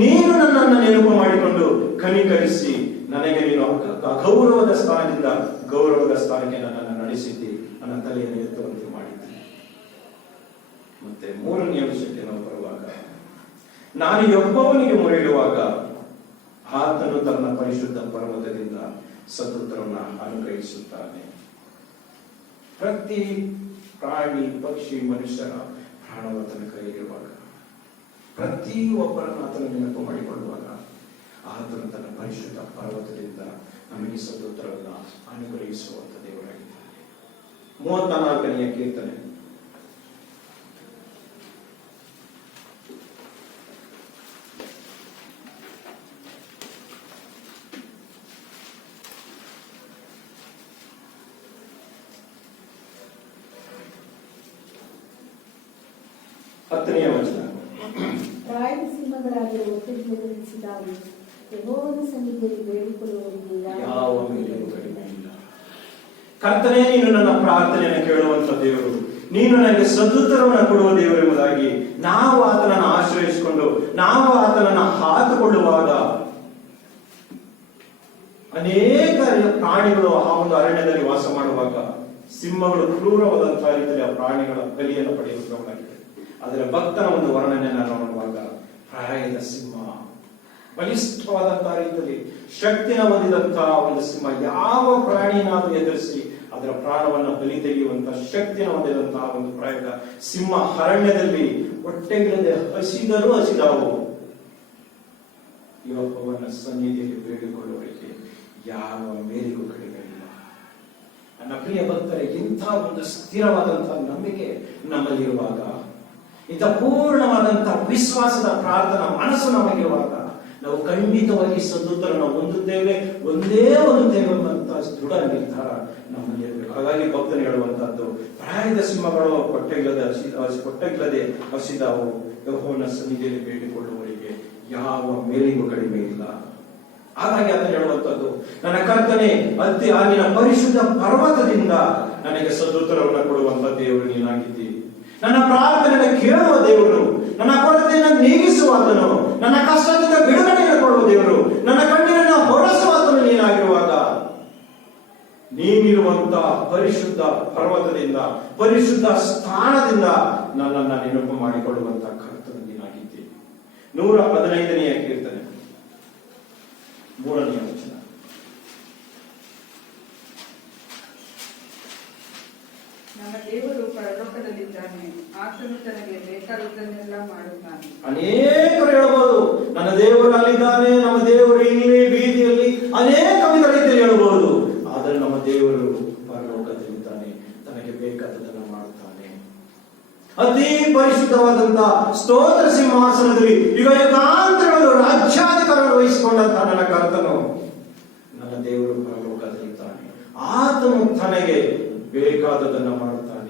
ನೀನು ನನ್ನನ್ನು ನೆನಪು ಮಾಡಿಕೊಂಡು ಕನಿಕರಿಸಿ ನನಗೆ ನೀನು ಅಗೌರವದ ಸ್ಥಾನದಿಂದ ಗೌರವದ ಸ್ಥಾನಕ್ಕೆ ನನ್ನನ್ನು ನಡೆಸಿದ್ದಿ, ನನ್ನ ತಲೆಯನ್ನು ಎತ್ತುವಂತೆ ಮಾಡಿದ್ದಿ. ಮತ್ತೆ ಮೂರನೆಯ ವಿಷಯಕ್ಕೆ ನಾವು ಬರುವಾಗ, ನಾನು ಒಬ್ಬವನಿಗೆ ಮೊರೆಯಿಡುವಾಗ ಆತನು ತನ್ನ ಪರಿಶುದ್ಧ ಪರ್ವತದಿಂದ ಸದುತ್ತರವನ್ನ ಅನುಗ್ರಹಿಸುತ್ತಾನೆ. ಪ್ರತಿ ಪ್ರಾಣಿ, ಪಕ್ಷಿ, ಮನುಷ್ಯರ ಪ್ರಾಣವತನ ಕೈಯಿರುವಾಗ, ಪ್ರತಿ ಒಬ್ಬರನ್ನು ಆತನ ನೆನಪು ಮಾಡಿಕೊಳ್ಳುವಾಗ ಆತನು ತನ್ನ ಪರಿಶುದ್ಧ ಪರ್ವತದಿಂದ ನಮಗೆ ಸದುತ್ತರವನ್ನ ಅನುಗ್ರಹಿಸುವಂತ ದೇವರಾಗಿದ್ದಾನೆ. 34ನೇ ಕೀರ್ತನೆ. ಹತ್ತನೆಯ ವಚನ. ಪ್ರಾಯದ ಸಿಂಹಗಳಾಗಿ ಒತ್ತಿಗೆ ಯೆಹೋವನ ಸನ್ನಿಧಿಯಲ್ಲಿ ಬೇಡಿಕೊಳ್ಳುವವರಿಗೆ ಯಾವ ಮೇಲೆಯೂ ಕಡಿಮೆ ಇಲ್ಲ. ಕರ್ತನೇ, ನೀನು ನನ್ನ ಪ್ರಾರ್ಥನೆಯನ್ನು ಕೇಳುವಂತ ದೇವರು, ನೀನು ನನಗೆ ಸದುತ್ತರವನ್ನು ಕೊಡುವ ದೇವರು ಎಂಬುದಾಗಿ ನಾವು ಆತನನ್ನು ಆಶ್ರಯಿಸಿಕೊಂಡು ನಾವು ಆತನನ್ನು ಹಾತುಕೊಳ್ಳುವಾಗ, ಅನೇಕ ಪ್ರಾಣಿಗಳು ಆ ಒಂದು ಅರಣ್ಯದಲ್ಲಿ ವಾಸ ಮಾಡುವಾಗ ಸಿಂಹಗಳು ಕ್ರೂರವಾದಂತಹ ರೀತಿಯಲ್ಲಿ ಆ ಪ್ರಾಣಿಗಳ ಬಲಿಯನ್ನು ಪಡೆಯುವುದಾಗಿದೆ. ಆದರೆ ಭಕ್ತನ ಒಂದು ವರ್ಣನೆಯನ್ನು ನೋಡುವಾಗ ಪ್ರಾಯದ ಸಿಂಹ, ಬಲಿಷ್ಠವಾದಂತಹ ರೀತಿಯಲ್ಲಿ ಶಕ್ತಿನ ಹೊಂದಿದಂತಹ ಒಂದು ಸಿಂಹ, ಯಾವ ಪ್ರಾಣಿನಾದ್ರೂ ಎದುರಿಸಿ ಅದರ ಪ್ರಾಣವನ್ನು ಬಲಿ ತೆಗೆಯುವಂತಹ ಶಕ್ತಿನ ಹೊಂದಿದಂತಹ ಒಂದು ಪ್ರಾಯದ ಸಿಂಹ ಅರಣ್ಯದಲ್ಲಿ ಹೊಟ್ಟೆಗಿಲ್ಲದೆ ಹಸಿದರೂ ಹಸಿದಾವು. ಯೆಹೋವನ ಸನ್ನಿಧಿಯಲ್ಲಿ ಬೇಡಿಕೊಳ್ಳುವವರಿಗೆ ಯಾವ ಮೇಲಿಗೂ ಕಡಿಮೆ ಇಲ್ಲ. ನನ್ನ ಪ್ರಿಯ ಭಕ್ತರೇ, ಇಂಥ ಒಂದು ಸ್ಥಿರವಾದಂತಹ ನಂಬಿಕೆ ನಮ್ಮಲ್ಲಿರುವಾಗ, ಇಂಥ ಪೂರ್ಣವಾದಂತಹ ವಿಶ್ವಾಸದ ಪ್ರಾರ್ಥನಾ ಮನಸ್ಸು ನಮಗಿರುವಾಗ ನಾವು ಖಂಡಿತವಾಗಿ ಸದುತ್ತರವನ್ನು ಹೊಂದುತ್ತೇವೆ, ಒಂದೇ ಎಂಬಂತಹ ದೃಢ ನಿರ್ಧಾರ ನಮ್ಮಲ್ಲಿ ಇರಬೇಕು. ಹಾಗಾಗಿ ಭಕ್ತನು ಹೇಳುವಂತಹದ್ದು, ಪ್ರಾಯದ ಸಿಂಹಗಳು ಹೊಟ್ಟೆಗಿಲ್ಲದೆ ಹಸಿದಾವು, ಯೆಹೋವನ ಸನ್ನಿಧಿಯಲ್ಲಿ ಬೇಡಿಕೊಳ್ಳುವವರಿಗೆ ಯಾವ ಮೇಲಿಗೂ ಕಡಿಮೆ ಇಲ್ಲ. ಹಾಗಾಗಿ ಅದನ್ನು ಹೇಳುವಂತದ್ದು, ನನ್ನ ಕರ್ತನೆ, ನಿನ್ನ ಪರಿಶುದ್ಧ ಪರ್ವತದಿಂದ ನನಗೆ ಸದುತ್ತರವನ್ನು ಕೊಡುವಂತ ದೇವರು ನೀನಾಗಿದ್ದೀ. ನನ್ನ ಪ್ರಾರ್ಥನೆಯನ್ನು ಕೇಳುವ ದೇವರು, ನನ್ನ ಕೊರತೆಯನ್ನು ನೀಗಿಸುವಾತನು, ನನ್ನ ಕಷ್ಟದಿಂದ ಬಿಡುಗಡೆಯನ್ನು ಕೊಡುವ ದೇವರು, ನನ್ನ ಕಣ್ಣೀರನ್ನು ಹೊರಸುವಾತನು ನೀನಾಗಿರುವಾಗ, ನೀನಿರುವಂತ ಪರಿಶುದ್ಧ ಪರ್ವತದಿಂದ, ಪರಿಶುದ್ಧ ಸ್ಥಾನದಿಂದ ನನ್ನನ್ನು ನೆನಪು ಮಾಡಿಕೊಳ್ಳುವಂತ ಕರ್ತನು ನೀನಾಗಿದ್ದೀ. 115ನೇ ಕೀರ್ತನೆ 3ನೇ ವಚನ. ನಮ್ಮ ದೇವರು ಪರಲೋಕದಲ್ಲಿದ್ದಾನೆ, ಆತನು ತನಗೆ ಬೇಕಾದದ್ದನ್ನೆಲ್ಲ ಮಾಡುತ್ತಾನೆ. ಅನೇಕರು ಹೇಳಬಹುದು, ನನ್ನ ದೇವರು ಅಲ್ಲಿದ್ದಾನೆ, ನಮ್ಮ ದೇವರು ಇಲ್ಲಿ ಬೀದಿಯಲ್ಲಿ, ಅನೇಕ ವಿಧ ರೀತಿಯಲ್ಲಿ ಹೇಳಬಹುದು. ಆದರೆ ನಮ್ಮ ದೇವರು ಪರಲೋಕದಲ್ಲಿದ್ದಾನೆ, ತನಗೆ ಬೇಕಾದದನ್ನು ಮಾಡುತ್ತಾನೆ. ಅತಿ ಪರಿಶುದ್ಧವಾದಂತಹ ಸ್ತೋತ್ರ ಸಿಂಹಾಸನದಲ್ಲಿ ಯುಗಾಂತರಗಳು ರಾಜ್ಯಾಧಿಕಾರವನ್ನು ವಹಿಸಿಕೊಂಡಂತಹ ನನ್ನ ಕರ್ತನು, ನನ್ನ ದೇವರು ಪರಲೋಕದಲ್ಲಿದ್ದಾನೆ, ಆತನು ತನಗೆ ಬೇಕಾದದನ್ನು ಮಾಡುತ್ತಾನೆ.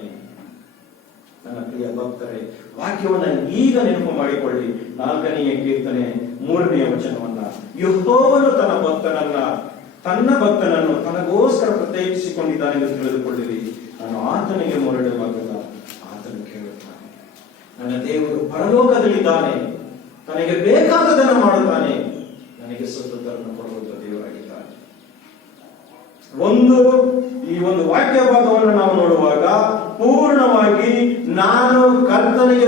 ನನ್ನ ಪ್ರಿಯ ಭಕ್ತರೇ, ವಾಕ್ಯವನ್ನ ಈಗ ನೆನಪು ಮಾಡಿಕೊಳ್ಳಿ. 4ನೇ ಕೀರ್ತನೆ 3ನೇ ವಚನವನ್ನ, ಯೆಹೋವನು ತನ್ನ ಭಕ್ತನನ್ನು ತನಗೋಸ್ಕರ ಪ್ರತ್ಯೇಕಿಸಿಕೊಂಡಿದ್ದಾನೆ ಎಂದು ತಿಳಿದುಕೊಳ್ಳಿರಿ. ನಾನು ಆತನಿಗೆ ಮೊರಡುವಾಗ ಆತನು ಕೇಳುತ್ತಾನೆ. ನನ್ನ ದೇವರು ಪರಲೋಕದಲ್ಲಿದ್ದಾನೆ, ತನಗೆ ಬೇಕಾದದನ್ನು ಮಾಡುತ್ತಾನೆ, ನನಗೆ ಸ್ವತಂತ್ರವನ್ನು ಕೊಡುವಂತ ದೇವರಾಗಿದ್ದಾನೆ. ಈ ಒಂದು ವಾಕ್ಯ ಭಾಗವನ್ನು ನಾವು ನೋಡುವಾಗ ಪೂರ್ಣವಾಗಿ ನಾನು ಕರ್ತನಿಗೆ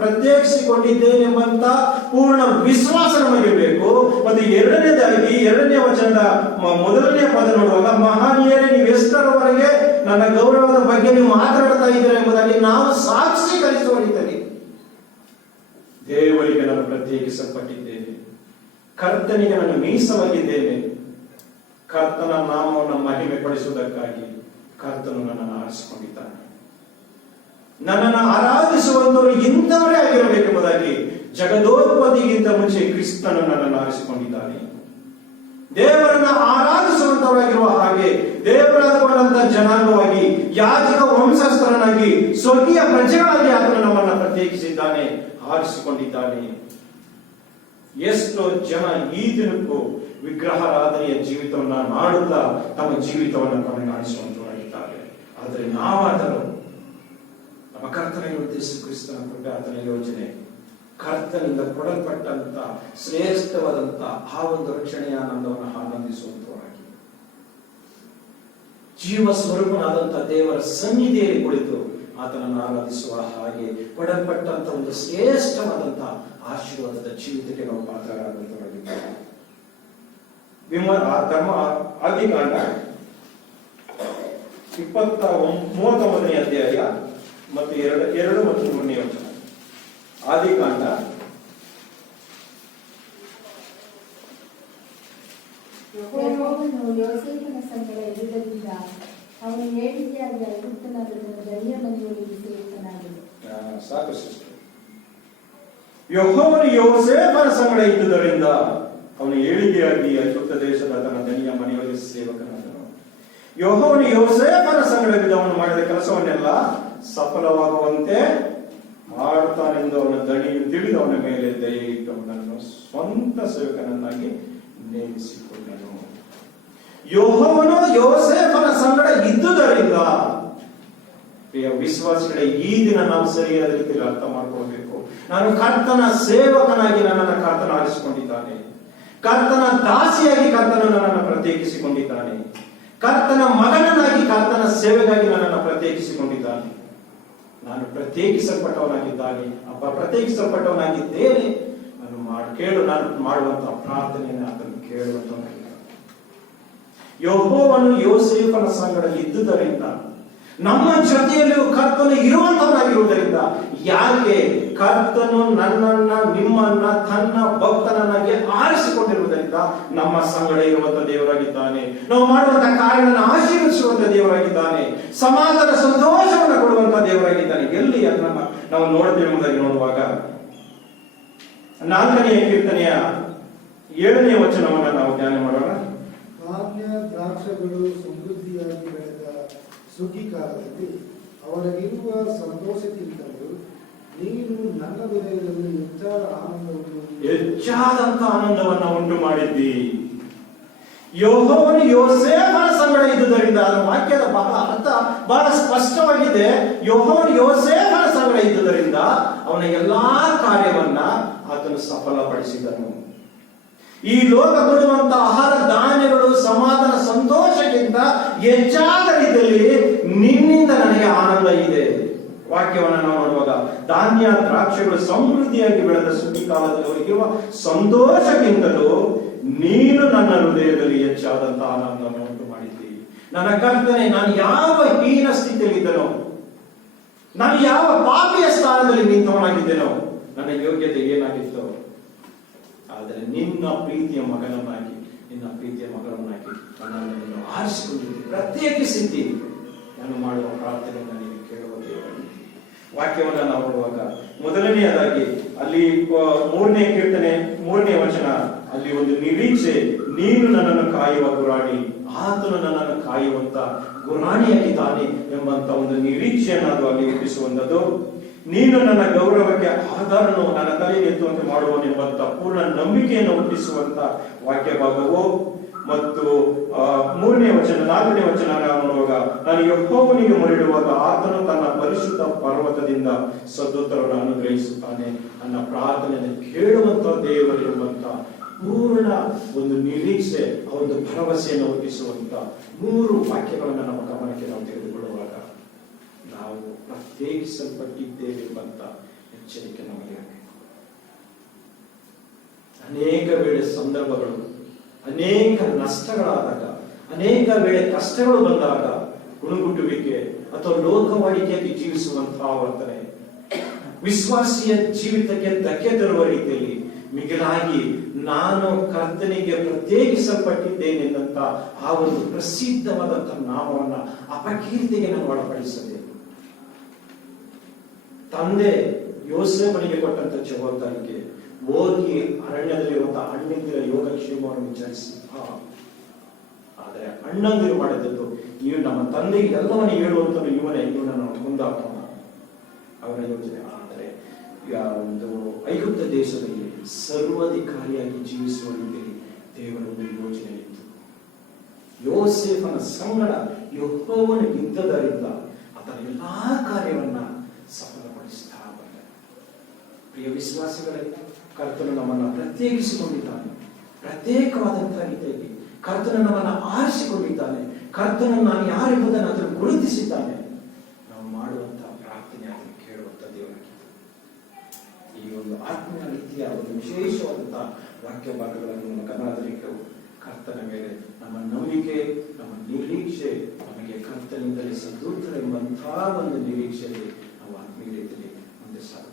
ಪ್ರತ್ಯೇಕಿಸಿಕೊಂಡಿದ್ದೇನೆಂಬಂತ ಪೂರ್ಣ ವಿಶ್ವಾಸ ನಮಗೆ ಬೇಕು. ಮತ್ತು ಎರಡನೇದಾಗಿ 2ನೇ ವಚನದ 1ನೇ ಪದ ನೋಡುವಾಗ, ಮಹನೀಯರೇ, ನೀವು ಎಷ್ಟರವರೆಗೆ ನನ್ನ ಗೌರವದ ಬಗ್ಗೆ ನೀವು ಮಾತನಾಡ್ತಾ ಇದ್ದೀರಾ ಎಂಬುದಾಗಿ ನಾವು ಸಾಕ್ಷೀಕರಿಸುವರಿದ್ದೇನೆ. ದೇವರಿಗೆ ನಾನು ಪ್ರತ್ಯೇಕಿಸಲ್ಪಟ್ಟಿದ್ದೇನೆ, ಕರ್ತನಿಗೆ ನಾನು ಮೀಸಲಾಗಿದ್ದೇನೆ. ಕರ್ತನ ನಾಮವನ್ನು ಮಹಿಮೆ ಪಡಿಸುವುದಕ್ಕಾಗಿ ಕರ್ತನು ನನ್ನನ್ನು ಆರಿಸಿಕೊಂಡಿದ್ದಾನೆ. ನನ್ನನ್ನು ಆರಾಧಿಸುವಂತವರು ಇಂಥವರೇ ಆಗಿರಬೇಕೆಂಬುದಾಗಿ ಜಗದೋತ್ಪತ್ತಿಗಿಂತ ಮುಂಚೆ ಕ್ರಿಸ್ತನು ನನ್ನನ್ನು ಆರಿಸಿಕೊಂಡಿದ್ದಾನೆ. ದೇವರನ್ನ ಆರಾಧಿಸುವಂತವರಾಗಿರುವ ಹಾಗೆ ದೇವರಾದವರಂತ ಜನಾಂಗವಾಗಿ, ಯಾಜಕ ವಂಶಸ್ಥರನಾಗಿ, ಸ್ವರ್ಗೀಯ ಪ್ರಜೆಗಳಾಗಿ ಆತನು ನಮ್ಮನ್ನು ಪ್ರತ್ಯೇಕಿಸಿದ್ದಾನೆ, ಆರಿಸಿಕೊಂಡಿದ್ದಾನೆ. ಎಷ್ಟೋ ಜನ ಈ ದಿನಕ್ಕೂ ವಿಗ್ರಹಾರಾಧನೆಯ ಜೀವಿತವನ್ನ ಮಾಡುತ್ತಾ ತಮ್ಮ ಜೀವಿತವನ್ನು ಕೊನೆಗಾಣಿಸುವಂತವರಾಗಿದ್ದಾರೆ. ಆದರೆ ನಾವಾದರೂ ನಮ್ಮ ಕರ್ತನಿಗೆ ಉದ್ದೇಶ ಕ್ರಿಸ್ತನ ಕೃಪೆ, ಆತನ ಯೋಜನೆ, ಕರ್ತನಿಂದ ಕೊಡಲ್ಪಟ್ಟಂತ ಶ್ರೇಷ್ಠವಾದಂತ ಆ ಒಂದು ರಕ್ಷಣೆಯ ಆನಂದವನ್ನು ಆನಂದಿಸುವಂತವರಾಗಿ, ಜೀವ ಸ್ವರೂಪನಾದಂತ ದೇವರ ಸನ್ನಿಧಿಯಲ್ಲಿ ಕುಳಿತು ಆತನನ್ನು ಆರಾಧಿಸುವ ಹಾಗೆ ಕೊಡಲ್ಪಟ್ಟಂತ ಒಂದು ಶ್ರೇಷ್ಠವಾದಂತ ಆಶೀರ್ವಾದದ ಜೀವಿತಕ್ಕೆ ನಾವು ಪಾತ್ರರಾದಂತವರಾಗಿದ್ದೇವೆ. ಧರ್ಮ ಆದಿಕಾಂಡ 39ನೇ ಅಧ್ಯಾಯ ಮತ್ತು 2 ಮತ್ತು 3ನೇ ವಚನ. ಆದಿಕಾಂಡ ಯೆಹೋವನು ಯೋಸೇಫನ ಸಂಗಡ ಇರುವುದರಿಂದ ಅವನು ಹೇಳಿಕೆಯಾಗಿ ಐಗುಪ್ತನಾದ ತನ್ನ ದಣಿಯ ಮನೆಯೊಳಗೆ ಸೇವಕನಾದನು. ಸಾಕು ಸಿಸ್ಟರ್. ಯೆಹೋವನು ಯೋಸೇಫನ ಸಂಗಡ ಇದ್ದುದರಿಂದ ಅವನು ಏಳಿಗೆಯಾಗಿ ಐಗುಪ್ತ ದೇಶದ ತನ್ನ ದಣಿಯ ಮನೆಯೊಳಗೆ ಸೇವಕನಾದನು. ಯೆಹೋವನು ಯೋಸೇಫನ ಸಂಗಡ ಅವನು ಮಾಡಿದ ಕೆಲಸವನ್ನೆಲ್ಲ ಸಫಲವಾಗುವಂತೆ ಮಾಡುತ್ತಾನೆಂದು ಅವನ ದಣಿಯು ತಿಳಿದು ಅವನ ಮೇಲೆ ದಯೆ ಇಟ್ಟು ಅವನನ್ನು ಸ್ವಂತ ಸೇವಕನನ್ನಾಗಿ ನೇಮಿಸಿಕೊಂಡನು. ಯೆಹೋವನು ಯೋಸೇಫನ ಸಂಗಡ ಇದ್ದುದರಿಂದ, ಪ್ರಿಯ ವಿಶ್ವಾಸಿಗಳೇ, ಈ ದಿನ ನಾವು ಸರಿಯಾದ ರೀತಿಯಲ್ಲಿ ಅರ್ಥ ಮಾಡ್ಕೊಳ್ಬೇಕು. ನಾನು ಕರ್ತನ ಸೇವಕನಾಗಿ ನನ್ನನ್ನು ಕರ್ತನ ಆರಿಸಿಕೊಂಡಿದ್ದಾನೆ, ಕರ್ತನ ದಾಸಿಯಾಗಿ ಕರ್ತನ ನನ್ನನ್ನು ಪ್ರತ್ಯೇಕಿಸಿಕೊಂಡಿದ್ದಾನೆ, ಕರ್ತನ ಮಗನನ್ನಾಗಿ ಕರ್ತನ ಸೇವೆಗಾಗಿ ನನ್ನನ್ನು ಪ್ರತ್ಯೇಕಿಸಿಕೊಂಡಿದ್ದಾನೆ. ನಾನು ಪ್ರತ್ಯೇಕಿಸಲ್ಪಟ್ಟವನಾಗಿದ್ದೇನೆ. ನಾನು ಮಾಡುವಂತಹ ಪ್ರಾರ್ಥನೆಯನ್ನು ಆತನು ಕೇಳುವಂತವನಾಗಿದ್ದಾನೆ. ಯೆಹೋವನು ಯೋಸೇಫನ ಸಂಗಡ ಇದ್ದುದರಿಂದ, ನಮ್ಮ ಜೊತೆಯಲ್ಲಿಯೂ ಕರ್ತನು ಇರುವಂತವನಾಗಿರುವುದರಿಂದ, ಯಾಕೆ ಕರ್ತನು ನನ್ನನ್ನ ನಿಮ್ಮನ್ನ ತನ್ನ ಭಕ್ತನನ್ನಾಗಿ ಆರಿಸಿಕೊಂಡಿರುವುದರಿಂದ ನಮ್ಮ ಸಂಗಡ ಇರುವಂತ ದೇವರಾಗಿದ್ದಾನೆ. ನಾವು ಮಾಡುವಂತಹ ಕಾರ್ಯಗಳನ್ನು ಆಶೀರ್ವದಿಸುವಂತ ದೇವರಾಗಿದ್ದಾನೆ. ಸಮಾಧಾನ ಸಂತೋಷವನ್ನು ಕೊಡುವಂತ ದೇವರಾಗಿದ್ದಾನೆ. ಎಲ್ಲಿ ಅದನ್ನ ನಾವು ನೋಡ್ತೇವೆ ಎಂಬುದಾಗಿ ನೋಡುವಾಗ 4ನೇ ಕೀರ್ತನೆಯ 7ನೇ ವಚನವನ್ನು ನಾವು ಧ್ಯಾನ ಮಾಡೋಣ. ಧಾನ್ಯ ದ್ರಾಕ್ಷಗಳು ಸಮೃದ್ಧಿಯಾಗಿ ಬೆಳೆದ ಸುಗ್ಗಿ ಕಾಲದಲ್ಲಿ ಅವರಿಗಿರುವ ಸಂತೋಷಕ್ಕಿಂತಲೂ ನೀನು ನನ್ನ ಹೃದಯದಲ್ಲಿ ಹೆಚ್ಚಾದಂತ ಆನಂದವನ್ನು ಉಂಟು ಮಾಡಿದ್ದಿ. ಯೆಹೋವನು ಯೋಸೇಫನ ಸಂಗಡ ಇದ್ದುದರಿಂದ, ಅದರ ವಾಕ್ಯದ ಅರ್ಥ ಬಹಳ ಸ್ಪಷ್ಟವಾಗಿದೆ. ಯೆಹೋವನು ಯೋಸೇಫನ ಸಂಗಡ ಇದ್ದುದರಿಂದ ಅವನ ಎಲ್ಲಾ ಕಾರ್ಯವನ್ನ ಆತನು ಸಫಲಪಡಿಸಿದನು. ಈ ಲೋಕ ಕೊಡುವಂತ ಆಹಾರ ಧಾನ್ಯಗಳು ಸಮಾಧಾನ ಸಂತೋಷಕ್ಕಿಂತ ಹೆಚ್ಚಾದ ರೀತಿಯಲ್ಲಿ ನಿನ್ನಿಂದ ನನಗೆ ಆನಂದ ಇದೆ. ವಾಕ್ಯವನ್ನು ನಾವು ನೋಡುವಾಗ, ಧಾನ್ಯ ದ್ರಾಕ್ಷಗಳು ಸಮೃದ್ಧಿಯಾಗಿ ಬೆಳೆದ ಸುಗ್ಗಿ ಕಾಲದಲ್ಲಿ ಅವರಿಗಿರುವ ಸಂತೋಷಕ್ಕಿಂತಲೂ ನೀನು ನನ್ನ ಹೃದಯದಲ್ಲಿ ಹೆಚ್ಚಾದಂತ ಆನಂದವನ್ನು ಉಂಟು ಮಾಡಿದ್ದೀವಿ. ನನ್ನ ಕರ್ತನೆ, ನಾನು ಯಾವ ಹೀನ ಸ್ಥಿತಿಯಲ್ಲಿದ್ದನೋ, ನಾನು ಯಾವ ಪಾಪಿಯ ಸ್ಥಾನದಲ್ಲಿ ನಿಂತವನಾಗಿದ್ದೇನೋ, ನನ್ನ ಯೋಗ್ಯತೆ ಏನಾಗಿತ್ತು, ಆದರೆ ನಿನ್ನ ಪ್ರೀತಿಯ ಮಗನನ್ನಾಗಿ, ನಿನ್ನ ಪ್ರೀತಿಯ ಮಗಳನ್ನಾಗಿ ನನ್ನನ್ನು ಆರಿಸಿಕೊಂಡಿದ್ದಿ, ಪ್ರತ್ಯೇಕಿಸಿದ್ದಿ. ನಾನು ಮಾಡುವ ಪ್ರಾರ್ಥನೆಯನ್ನು ನೀನು ಕೇಳುವ ದೇವರಾಗಿ. ವಾಕ್ಯವನ್ನು ನಾವು ನೋಡುವಾಗ ಮೊದಲನೆಯದಾಗಿ ಅಲ್ಲಿ 3ನೇ ಕೀರ್ತನೆ 3ನೇ ವಚನ, ಅಲ್ಲಿ ಒಂದು ನಿರೀಕ್ಷೆ, ನೀನು ನನ್ನನ್ನು ಕಾಯುವ ಗುರಾಣಿ. ಆತನು ನನ್ನನ್ನು ಕಾಯುವಂತ ಗುರಾಣಿಯಾಗಿದ್ದಾನೆ ಎಂಬಂತ ಒಂದು ನಿರೀಕ್ಷೆಯನ್ನು ಅದು ಅಲ್ಲಿ ಹುಟ್ಟಿಸುವಂಥದ್ದು. ನೀನು ನನ್ನ ಗೌರವಕ್ಕೆ ಆಧಾರನು ನನ್ನ ತಲೆಗೆ ಎತ್ತುವಂತೆ ಮಾಡುವನೆಂಬಂತ ಪೂರ್ಣ ನಂಬಿಕೆಯನ್ನು ಹುಟ್ಟಿಸುವಂತ ವಾಕ್ಯ ಭಾಗವು. ಮತ್ತು 3ನೇ ವಚನ 4ನೇ ವಚನ ನಾವು ನೋಡುವಾಗ, ನಾನು ಯೆಹೋವನಿಗೆ ಮೊರೆಯಿಡುವಾಗ ಆತನು ತನ್ನ ಪರಿಶುದ್ಧ ಪರ್ವತದಿಂದ ಸದುತ್ತರವನ್ನು ಅನುಗ್ರಹಿಸುತ್ತಾನೆ. ನನ್ನ ಪ್ರಾರ್ಥನೆಯನ್ನು ಕೇಳುವಂತ ದೇವರು ಎಂಬಂತ ಪೂರ್ಣ ಒಂದು ನಿರೀಕ್ಷೆ, ಒಂದು ಭರವಸೆಯನ್ನು ಹುಟ್ಟಿಸುವಂತ 3 ವಾಕ್ಯಗಳನ್ನು ನಮ್ಮ ಗಮನಕ್ಕೆ ನಾವು ತೆಗೆದುಕೊಳ್ಳುವಾಗ ನಾವು ಪ್ರತ್ಯೇಕಿಸಲ್ಪಟ್ಟಿದ್ದೇವೆ ಎಂಬಂತ ಎಚ್ಚರಿಕೆ ನಮಗೆ ಆಗಬೇಕು. ಅನೇಕ ವೇಳೆ ಸಂದರ್ಭಗಳು, ಅನೇಕ ನಷ್ಟಗಳಾದಾಗ, ಅನೇಕ ವೇಳೆ ಕಷ್ಟಗಳು ಬಂದಾಗ ಗುಣಗುಟ್ಟುವಿಕೆ ಅಥವಾ ಲೋಕವಾಡಿಕೆಯಾಗಿ ಜೀವಿಸುವಂತಹ ವರ್ತನೆ, ವಿಶ್ವಾಸಿಯ ಜೀವಿತಕ್ಕೆ ಧಕ್ಕೆ ತರುವ ರೀತಿಯಲ್ಲಿ ಮಿಗಿಲಾಗಿ ನಾನು ಕರ್ತನಿಗೆ ಪ್ರತ್ಯೇಕಿಸಲ್ಪಟ್ಟಿದ್ದೇನೆಂದಂತ ಆ ಒಂದು ಪ್ರಸಿದ್ಧವಾದಂತಹ ನಾಮವನ್ನ ಅಪಕೀರ್ತಿಗೆ ನಾನು ಒಳಪಡಿಸಬೇಕು. ತಂದೆ ಯೋಸೇಫನಿಗೆ ಕೊಟ್ಟಂತ ಜವಾಬ್ದಾರಿಗೆ ಹೋಗಿ ಅರಣ್ಯದಲ್ಲಿರುವಂತಹ ಅಣ್ಣಂದಿರ ಯೋಗಕ್ಷೇಮವನ್ನು ವಿಚಾರಿಸಿ, ಆದರೆ ಅಣ್ಣಂದಿರು ಮಾಡಿದ್ದು ನೀವು ನಮ್ಮ ತಂದೆಗೆ ಎಲ್ಲವನ್ನ ಹೇಳುವಂತ ಇವನನ್ನು ಕೊಂದಾಕೋಣ ಅವರ ಯೋಚನೆ. ಆದರೆ ಒಂದು ಐಗುಪ್ತ ದೇಶದಲ್ಲಿ ಸರ್ವಾಧಿಕಾರಿಯಾಗಿ ಜೀವಿಸುವ ರೀತಿಯಲ್ಲಿ ದೇವರ ಒಂದು ಯೋಚನೆ ಇತ್ತು. ಯೋಸೇಫನ ಸಂಗಡ ಯೆಹೋವನು ಇದ್ದದರಿಂದ ಆತನ ಎಲ್ಲಾ ಕಾರ್ಯವನ್ನ ಸಫಲಪಡಿಸ್ತಾ ಬಂದ. ಪ್ರಿಯ ವಿಶ್ವಾಸಿಗಳೇ, ಕರ್ತನು ನಮ್ಮನ್ನ ಪ್ರತ್ಯೇಕಿಸಿಕೊಂಡಿದ್ದಾನೆ. ಪ್ರತ್ಯೇಕವಾದಂತಹ ರೀತಿಯಲ್ಲಿ ಕರ್ತನು ನಮ್ಮನ್ನ ಆರಿಸಿಕೊಂಡಿದ್ದಾನೆ. ಕರ್ತನನ್ನು ನಾನು ಯಾರೆಂಬುದನ್ನು ಅದನ್ನು ಗುರುತಿಸಿದ್ದಾನೆ. ನಾವು ಮಾಡುವಂತಹ ಪ್ರಾರ್ಥನೆ ಅದನ್ನು ಕೇಳುವಂತ ದೇವರಾಗಿದೆ. ಈ ಒಂದು ಆತ್ಮೀಯ ರೀತಿಯ ಒಂದು ವಿಶೇಷವಾದಂತಹ ವಾಕ್ಯ ಭಾಗಗಳನ್ನು ನಮ್ಮ ಗಮನದಲ್ಲಿ ಕರ್ತನ ಮೇಲೆ ನಮ್ಮ ನಂಬಿಕೆ, ನಮ್ಮ ನಿರೀಕ್ಷೆ, ನಮಗೆ ಕರ್ತನಿಂದಲೇ ಸದೂತ್ರ ಎಂಬಂತಹ ಒಂದು ನಿರೀಕ್ಷೆಯಲ್ಲಿ ನಾವು ಆತ್ಮೀಯ ರೀತಿಯಲ್ಲಿ ಮುಂದೆ ಸಾಗ